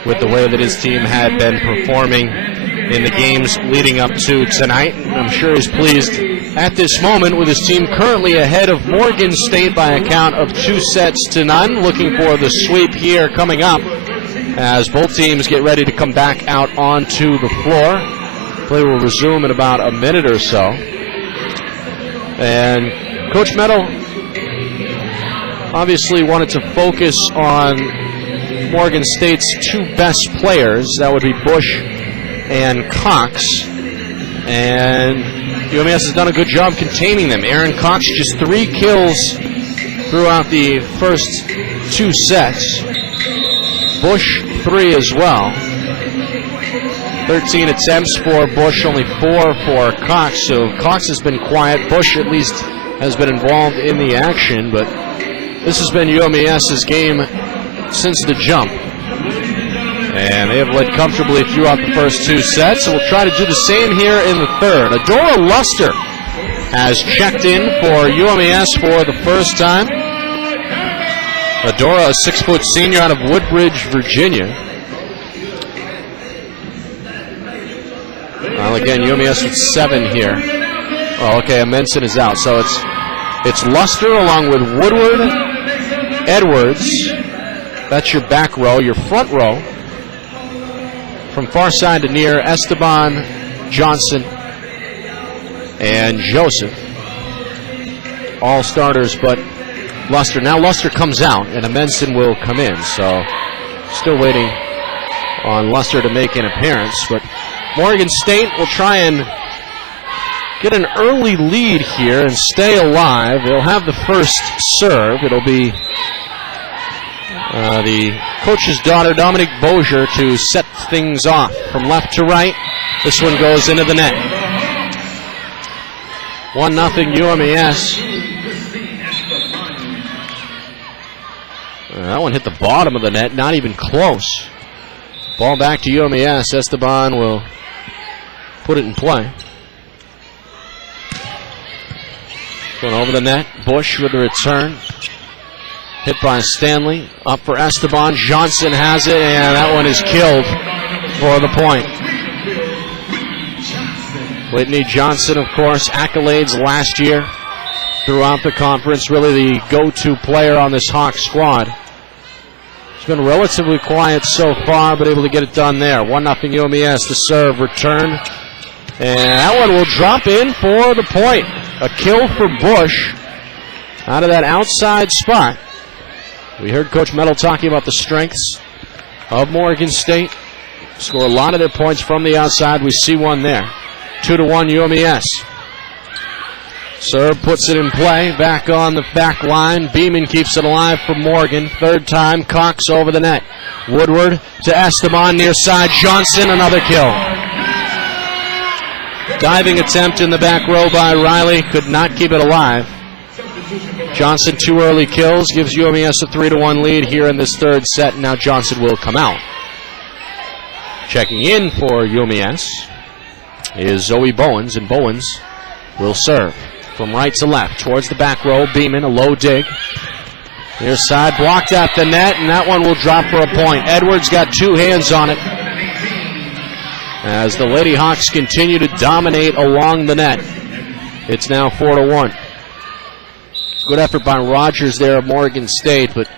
with the way that his team had been performing in the games leading up to tonight. I'm sure he's pleased at this moment with his team currently ahead of Morgan State by a count of 2-0, looking for the sweep here coming up as both teams get ready to come back out onto the floor. Play will resume in about a minute or so. And Coach Metal obviously wanted to focus on Morgan State's two best players. That would be Bush and Cox. And UMES has done a good job containing them. Erin Cox just 3 kills throughout the first 2 sets. Bush 3 as well. 13 attempts for Bush, only 4 for Cox. So Cox has been quiet. Bush at least has been involved in the action, but this has been UMES's game since the jump. And they have led comfortably throughout the first 2 sets, so we'll try to do the same here in the third. Adora Luster has checked in for UMES for the first time. Adora, a 6-foot senior out of Woodbridge, Virginia. Well, again, UMES with 7 here. Oh, okay, Amenson is out, so it's Luster along with Woodward, Edwards. That's your back row. Your front row, from far side to near, Esteban, Johnson, and Joseph. All starters but Luster. Now Luster comes out, and Amenson will come in. So still waiting on Luster to make an appearance. But Morgan State will try and get an early lead here and stay alive. They'll have the first serve. It'll be the coach's daughter, Dominique Bozier, to set things off from left to right. This one goes into the net. 1-0 UMES. That one hit the bottom of the net, not even close. Ball back to UMES. Esteban will put it in play. Going over the net. Bush with the return. Hit by Stanley. Up for Esteban. Johnson has it, and that one is killed for the point. Whitney Johnson, of course, accolades last year throughout the conference. Really the go-to player on this Hawks squad. He's been relatively quiet so far, but able to get it done there. 1-0 UMES. The serve return. And that one will drop in for the point. A kill for Bush out of that outside spot. We heard Coach Metal talking about the strengths of Morgan State. Score a lot of their points from the outside. We see one there. 2-1 UMES. Serve puts it in play. Back on the back line. Beeman keeps it alive for Morgan. Third time. Cox over the net. Woodward to Esteban near side. Johnson, another kill. Diving attempt in the back row by Riley. Could not keep it alive. Johnson, 2 early kills, gives UMES a 3-1 lead here in this third set. Now Johnson will come out. Checking in for UMES is Zoe Bowens, and Bowens will serve from right to left towards the back row. Beeman, a low dig. Near side, blocked at the net, and that one will drop for a point. Edwards got two hands on it as the Lady Hawks continue to dominate along the net. It's now 4-1. Good effort by Rogers there at Morgan State, but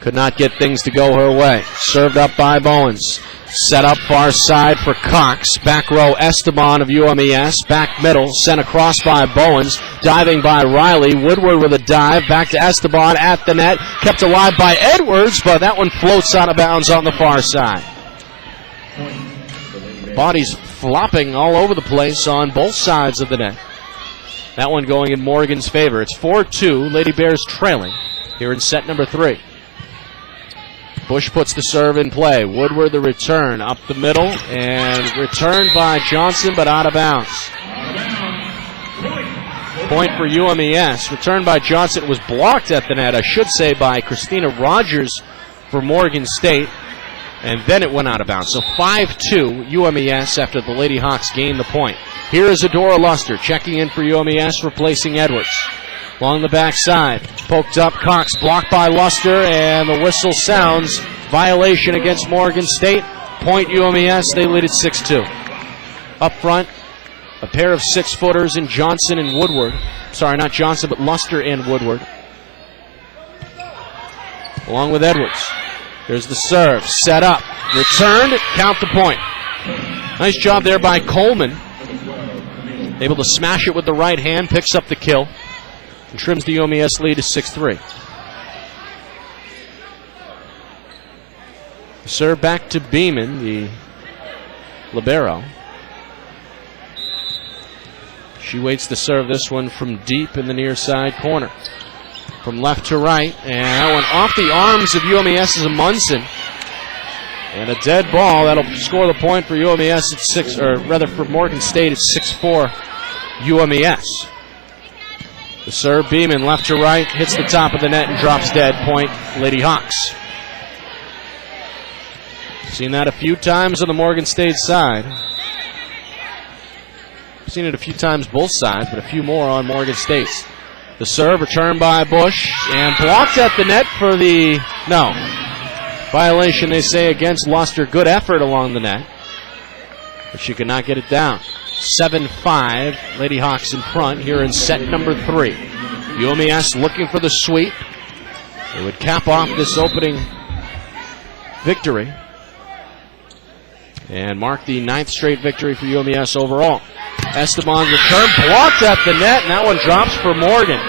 could not get things to go her way. Served up by Bowens. Set up far side for Cox. Back row Esteban of UMES. Back middle. Sent across by Bowens. Diving by Riley. Woodward with a dive. Back to Esteban at the net. Kept alive by Edwards, but that one floats out of bounds on the far side. Bodies flopping all over the place on both sides of the net. That one going in Morgan's favor. It's 4-2. Lady Bears trailing here in set number 3. Bush puts the serve in play. Woodward the return up the middle, and returned by Johnson, but out of bounds. Point for UMES. Returned by Johnson. It was blocked at the net, I should say, by Christina Rogers for Morgan State, and then it went out of bounds. So 5-2 UMES after the Lady Hawks gained the point. Here is Adora Luster checking in for UMES, replacing Edwards. Along the backside, poked up, Cox blocked by Luster, and the whistle sounds. Violation against Morgan State. Point UMES, they lead at 6-2. Up front, a pair of 6-footers in Johnson and Woodward. Sorry, not Johnson, but Luster and Woodward. Along with Edwards. There's the serve, set up, returned, count the point. Nice job there by Coleman. Able to smash it with the right hand, picks up the kill. And trims the UMES lead to 6-3. Serve back to Beeman, the libero. She waits to serve this one from deep in the near side corner. From left to right, and that one off the arms of UMES's Munson. And a dead ball that'll score the point for UMES at 6, or rather for Morgan State at 6-4 UMES. The serve, Beeman, left to right, hits the top of the net and drops dead. Point, Lady Hawks. Seen that a few times on the Morgan State side. Seen it a few times both sides, but a few more on Morgan State's. The serve, returned by Bush, and blocked at the net for the, no. Violation, they say, against Luster. Good effort along the net, but she could not get it down. 7-5, Lady Hawks in front here in set number 3. UMES looking for the sweep. They would cap off this opening victory and mark the 9th straight victory for UMES overall. Esteban return, blocked at the net, and that one drops for Morgan.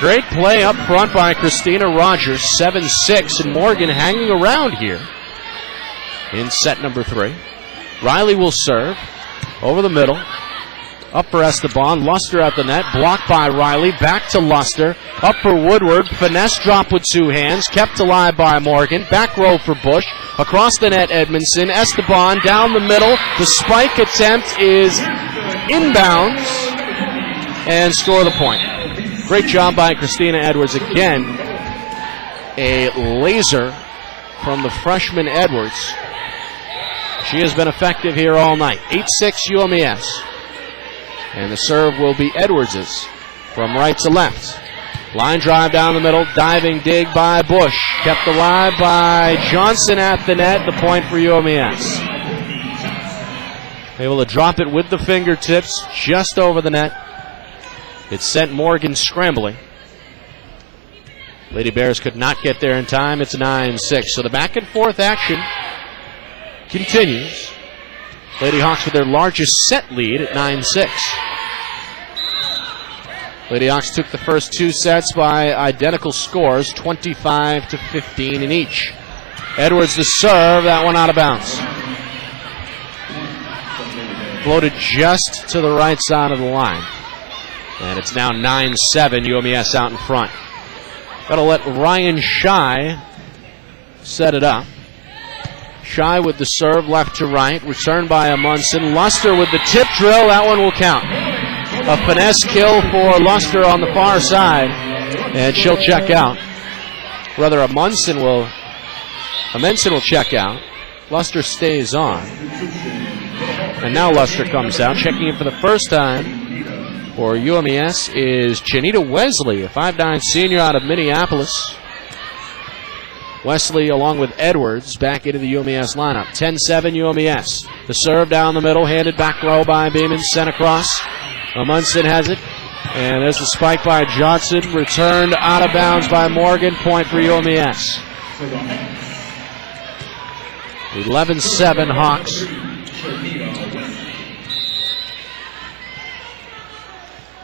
Great play up front by Christina Rogers, 7-6, and Morgan hanging around here in set number 3. Riley will serve. Over the middle. Up for Esteban. Luster at the net. Blocked by Riley. Back to Luster. Up for Woodward. Finesse drop with two hands. Kept alive by Morgan. Back row for Bush. Across the net, Edmondson. Esteban down the middle. The spike attempt is inbounds. And score the point. Great job by Christina Edwards again. A laser from the freshman Edwards. She has been effective here all night. 8-6 UMES. And the serve will be Edwards's from right to left. Line drive down the middle. Diving dig by Bush. Kept alive by Johnson at the net. The point for UMES. Able to drop it with the fingertips just over the net. It sent Morgan scrambling. Lady Bears could not get there in time. It's 9-6. So the back and forth action continues. Lady Hawks with their largest set lead at 9-6. Lady Hawks took the first two sets by identical scores, 25-15 in each. Edwards the serve, that one out of bounds. Floated just to the right side of the line. And it's now 9-7, UMES out in front. Got to let Ryan Shy set it up. Shy with the serve, left to right. Returned by Munson. Luster with the tip drill. That one will count. A finesse kill for Luster on the far side. And she'll check out. Rather, Munson will check out. Luster stays on. And now Luster comes out. Checking in for the first time for UMES is Janita Wesley, a 5'9" senior out of Minneapolis. Wesley, along with Edwards, back into the UMES lineup. 10-7 UMES. The serve down the middle, handed back row by Beeman, sent across. Amundsen has it. And there's a spike by Johnson, returned out of bounds by Morgan. Point for UMES. 11-7 Hawks.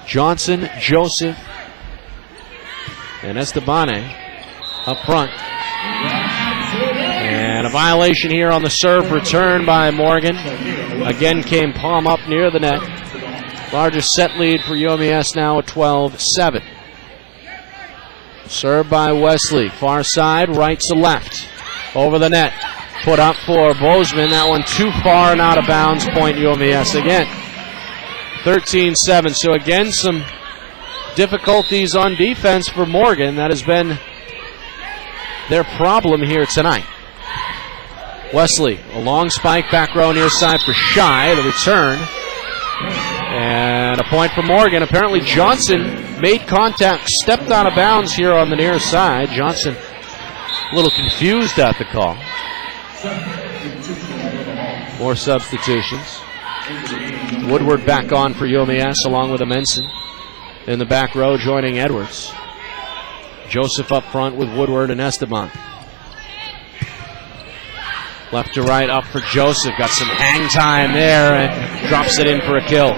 Johnson, Joseph, and Estabane up front. And a violation here on the serve return by Morgan. Again came palm up near the net. Largest set lead for UMES now at 12-7. Serve by Wesley. Far side, right to left. Over the net. Put up for Bozeman. That one too far and out of bounds. Point UMES again. 13-7. So again, some difficulties on defense for Morgan. That has been their problem here tonight. Wesley, a long spike, back row near side for Shy. The return. And a point for Morgan. Apparently Johnson made contact, stepped out of bounds here on the near side. Johnson a little confused at the call. More substitutions. Woodward back on for UMES along with Amenson. In the back row joining Edwards. Joseph up front with Woodward and Esteban. Left to right up for Joseph. Got some hang time there and drops it in for a kill.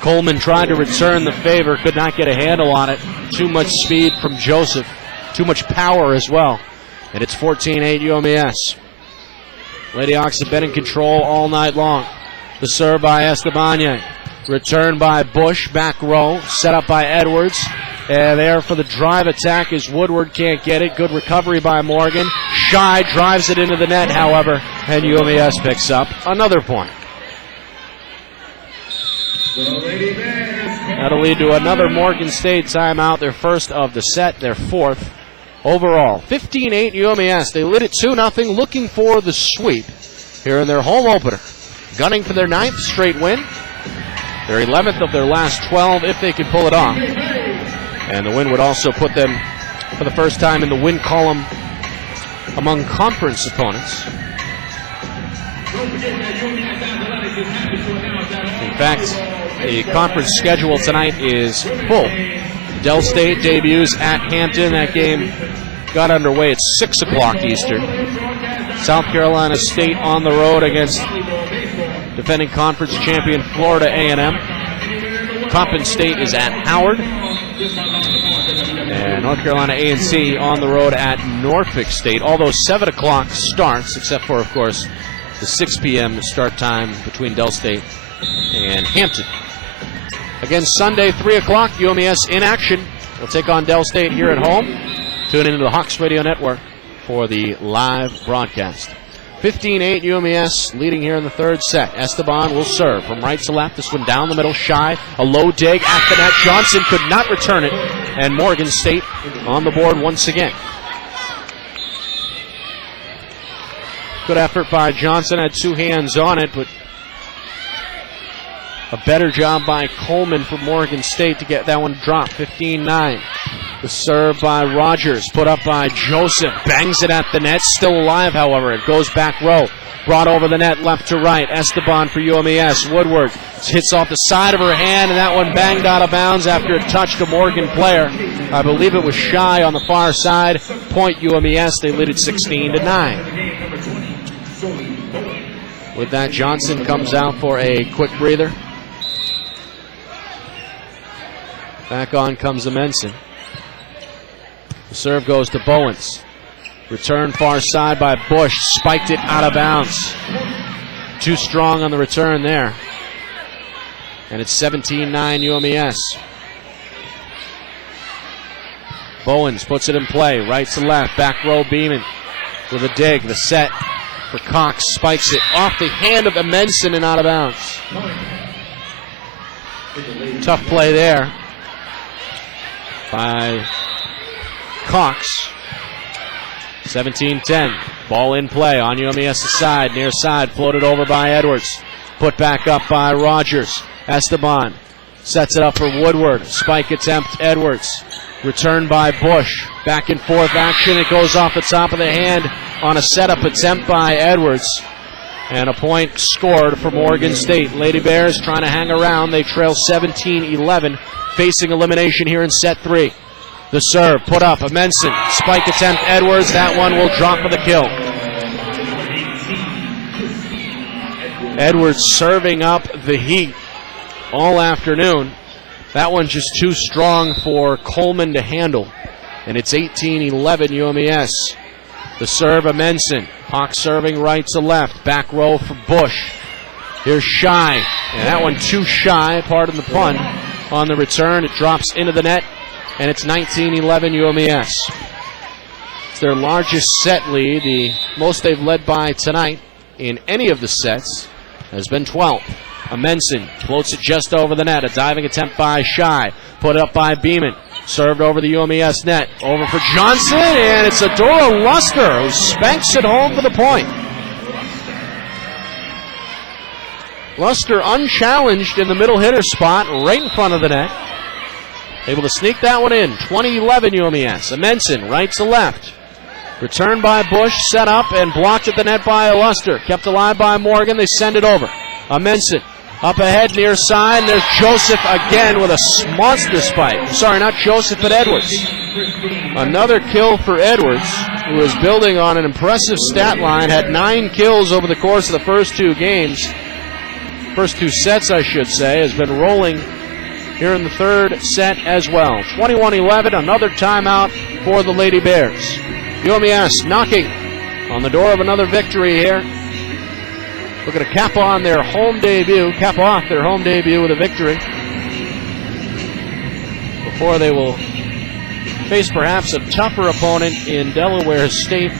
Coleman tried to return the favor, could not get a handle on it. Too much speed from Joseph. Too much power as well. And it's 14-8 UMES. Lady Hawks have been in control all night long. The serve by Esteban. Return by Bush, back row. Set up by Edwards. And there for the drive attack is Woodward, can't get it. Good recovery by Morgan. Shy drives it into the net, however, and UMES picks up another point. That'll lead to another Morgan State timeout, their first of the set, their fourth overall. 15-8 UMES. They lit it 2-0, looking for the sweep here in their home opener. Gunning for their 9th straight win. Their 11th of their last 12 if they can pull it off. And the win would also put them for the first time in the win column among conference opponents. In fact, the conference schedule tonight is full. Del State debuts at Hampton. That game got underway at 6 o'clock Eastern. South Carolina State on the road against defending conference champion Florida A&M. Coppin State is at Howard. And North Carolina A&C on the road at Norfolk State. Although 7 o'clock starts, except for, of course, the 6 p.m. start time between Del State and Hampton. Again, Sunday, 3 o'clock, UMES in action. We'll take on Del State here at home. Tune into the Hawks Radio Network for the live broadcast. 15-8 UMES leading here in the third set. Esteban will serve from right to left. This one down the middle, Shy. A low dig at the net. Johnson could not return it. And Morgan State on the board once again. Good effort by Johnson. Had 2 hands on it, but a better job by Coleman for Morgan State to get that one dropped. 15-9. The serve by Rogers, put up by Joseph, bangs it at the net, still alive, however. It goes back row, brought over the net, left to right. Esteban for UMES. Woodward hits off the side of her hand, and that one banged out of bounds after it touched a Morgan player. I believe it was Shy on the far side. Point UMES, they lead it 16-9. With that, Johnson comes out for a quick breather. Back on comes Amenson. The serve goes to Bowens. Return far side by Bush. Spiked it out of bounds. Too strong on the return there. And it's 17-9 UMES. Bowens puts it in play. Right to left. Back row Beeman with a dig. The set for Cox. Spikes it off the hand of Amenson and out of bounds. Tough play there by Cox. 17-10. Ball in play on UMES' side, near side, floated over by Edwards. Put back up by Rogers. Esteban sets it up for Woodward. Spike attempt, Edwards. Return by Bush. Back and forth action. It goes off the top of the hand on a setup attempt by Edwards. And a point scored for Morgan State. Lady Bears trying to hang around. They trail 17-11, facing elimination here in set 3. The serve, put up, Amenson. Spike attempt, Edwards. That one will drop for the kill. Edwards serving up the heat all afternoon. That one just too strong for Coleman to handle. And it's 18-11 UMES. The serve, Amenson. Hawks serving right to left. Back row for Bush. Here's Shy. And that one too shy, pardon the pun, on the return. It drops into the net. And it's 19-11 UMES. It's their largest set lead. The most they've led by tonight in any of the sets has been 12. Amenson floats it just over the net. A diving attempt by Shy. Put up by Beeman. Served over the UMES net. Over for Johnson, and it's Adora Luster who spanks it home for the point. Luster unchallenged in the middle hitter spot, right in front of the net. Able to sneak that one in. 20-11 UMES. Amenson, right to left. Returned by Bush, set up and blocked at the net by Luster. Kept alive by Morgan. They send it over. Amenson, up ahead near side. There's Joseph again with a monster spike. Sorry, not Joseph, but Edwards. Another kill for Edwards, who is building on an impressive stat line. Had 9 kills over the course of the first 2 games. First 2 sets, I should say. Has been rolling here in the third set as well. 21-11, another timeout for the Lady Bears. UMES knocking on the door of another victory here. Looking to cap off their home debut with a victory before they will face perhaps a tougher opponent in Delaware State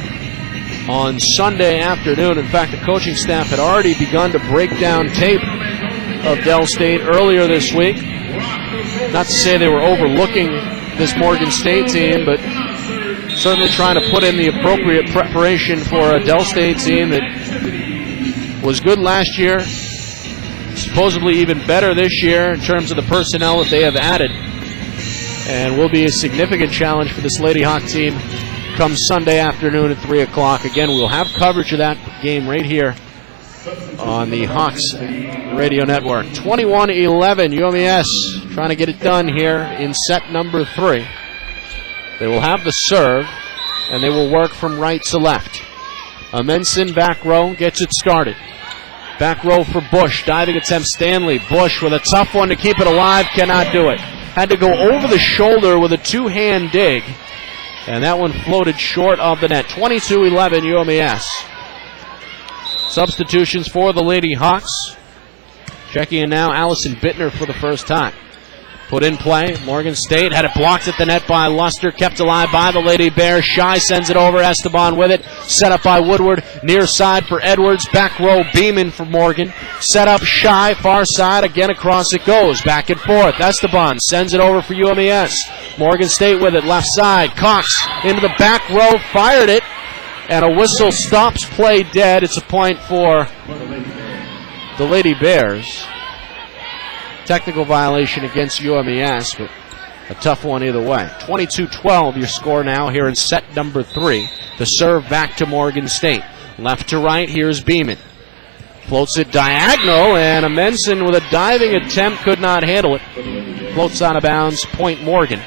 on Sunday afternoon. In fact, the coaching staff had already begun to break down tape of Del State earlier this week. Not to say they were overlooking this Morgan State team, but certainly trying to put in the appropriate preparation for a Del State team that was good last year, supposedly even better this year in terms of the personnel that they have added, and will be a significant challenge for this Lady Hawk team come Sunday afternoon at 3 o'clock. Again, we'll have coverage of that game right here on the Hawks radio network. 21-11, UMES trying to get it done here in set number 3. They will have the serve, and they will work from right to left. Amenson back row gets it started. Back row for Bush. Diving attempt Stanley. Bush with a tough one to keep it alive. Cannot do it. Had to go over the shoulder with a 2-hand dig. And that one floated short of the net. 22-11 UMES. Substitutions for the Lady Hawks. Checking in now, Allison Bittner for the first time. Put in play. Morgan State had it blocked at the net by Luster. Kept alive by the Lady Bears. Shy sends it over. Esteban with it. Set up by Woodward. Near side for Edwards. Back row Beeman for Morgan. Set up Shy. Far side. Again across it goes. Back and forth. Esteban sends it over for UMES. Morgan State with it. Left side. Cox into the back row. Fired it. And a whistle stops play dead. It's a point for the Lady Bears. Technical violation against UMES, but a tough one either way. 22-12 your score now here in set number 3. The serve back to Morgan State. Left to right, here's Beeman. Floats it diagonal, and Amenson with a diving attempt could not handle it. Floats out of bounds, point Morgan.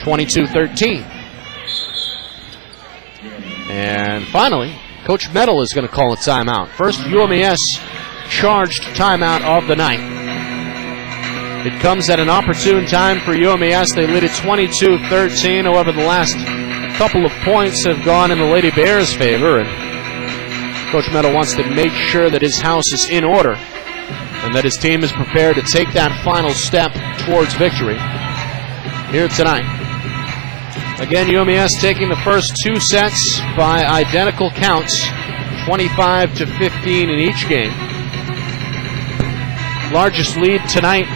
22-13. And finally, Coach Metal is going to call a timeout. First UMES charged timeout of the night. It comes at an opportune time for UMES. They lead at 22-13. However, the last couple of points have gone in the Lady Bears' favor, and Coach Metal wants to make sure that his house is in order and that his team is prepared to take that final step towards victory here tonight. Again, UMES taking the first 2 sets by identical counts, 25-15 in each game. Largest lead tonight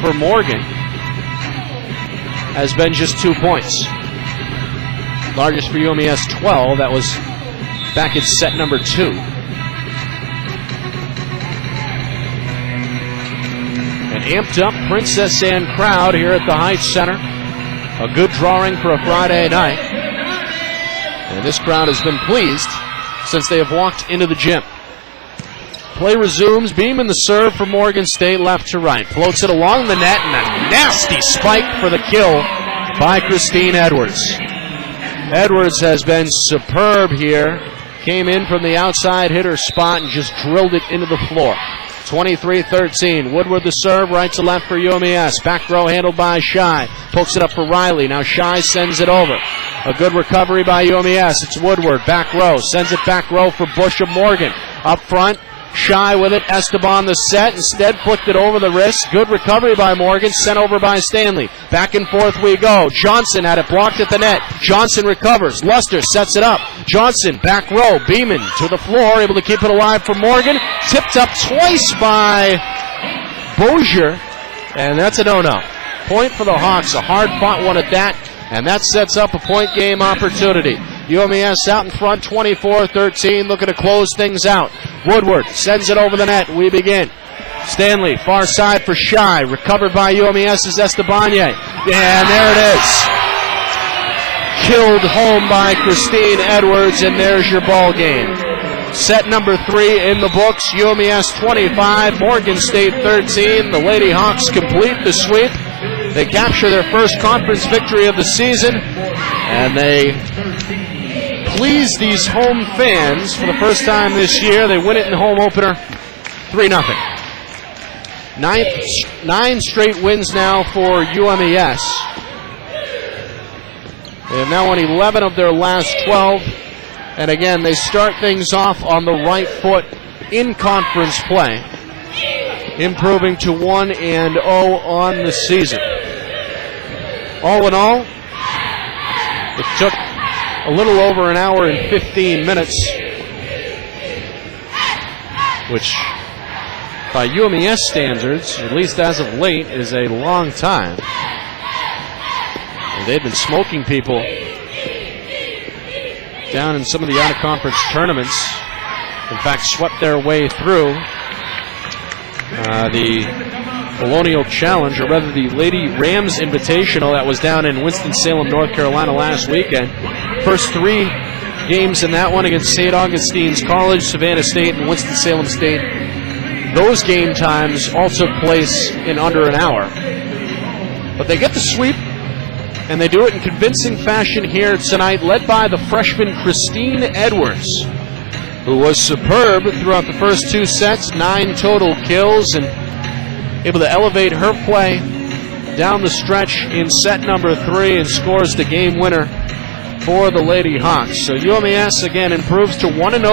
for Morgan has been just 2 points. Largest for UMES, 12. That was back in set number 2. An amped up Princess Anne crowd here at the Heights Center. A good drawing for a Friday night. And this crowd has been pleased since they have walked into the gym. Play resumes. Beeman the serve for Morgan State, left to right. Floats it along the net, and a nasty spike for the kill by Christine Edwards. Edwards has been superb here. Came in from the outside hitter spot and just drilled it into the floor. 23-13. Woodward the serve, right to left for UMES. Back row handled by Shy. Pokes it up for Riley. Now Shy sends it over. A good recovery by UMES. It's Woodward, back row. Sends it back row for Bush of Morgan. Up front, Shy with it. Esteban the set. Instead flicked it over the wrist. Good recovery by Morgan. Sent over by Stanley. Back and forth we go. Johnson had it blocked at the net. Johnson recovers. Luster sets it up. Johnson, back row. Beeman to the floor. Able to keep it alive for Morgan. Tipped up twice by Bozier. And that's a no-no. Point for the Hawks. A hard-fought one at that. And that sets up a point game opportunity. UMES out in front, 24-13, looking to close things out. Woodward sends it over the net. We begin. Stanley, far side for Shy. Recovered by UMES's Estebanez. And there it is. Killed home by Christine Edwards, and there's your ball game. Set number 3 in the books. UMES 25, Morgan State 13. The Lady Hawks complete the sweep. They capture their first conference victory of the season, and they please these home fans for the first time this year. They win it in the home opener 3-0. 9 straight wins now for UMES. They have now won 11 of their last 12. And again, they start things off on the right foot in conference play, improving to 1-0 on the season. All in all, it took a little over an hour and 15 minutes, which by UMES standards, at least as of late, is a long time. And they've been smoking people down in some of the out-of-conference tournaments. In fact, swept their way through the Colonial Challenge, or rather the Lady Rams Invitational that was down in Winston-Salem, North Carolina last weekend. First 3 games in that one against St. Augustine's College, Savannah State, and Winston-Salem State. Those game times all took place in under an hour. But they get the sweep, and they do it in convincing fashion here tonight, led by the freshman Christine Edwards, who was superb throughout the first 2 sets, 9 total kills, and able to elevate her play down the stretch in set number 3 and scores the game winner for the Lady Hawks. So UMES again improves to 1-0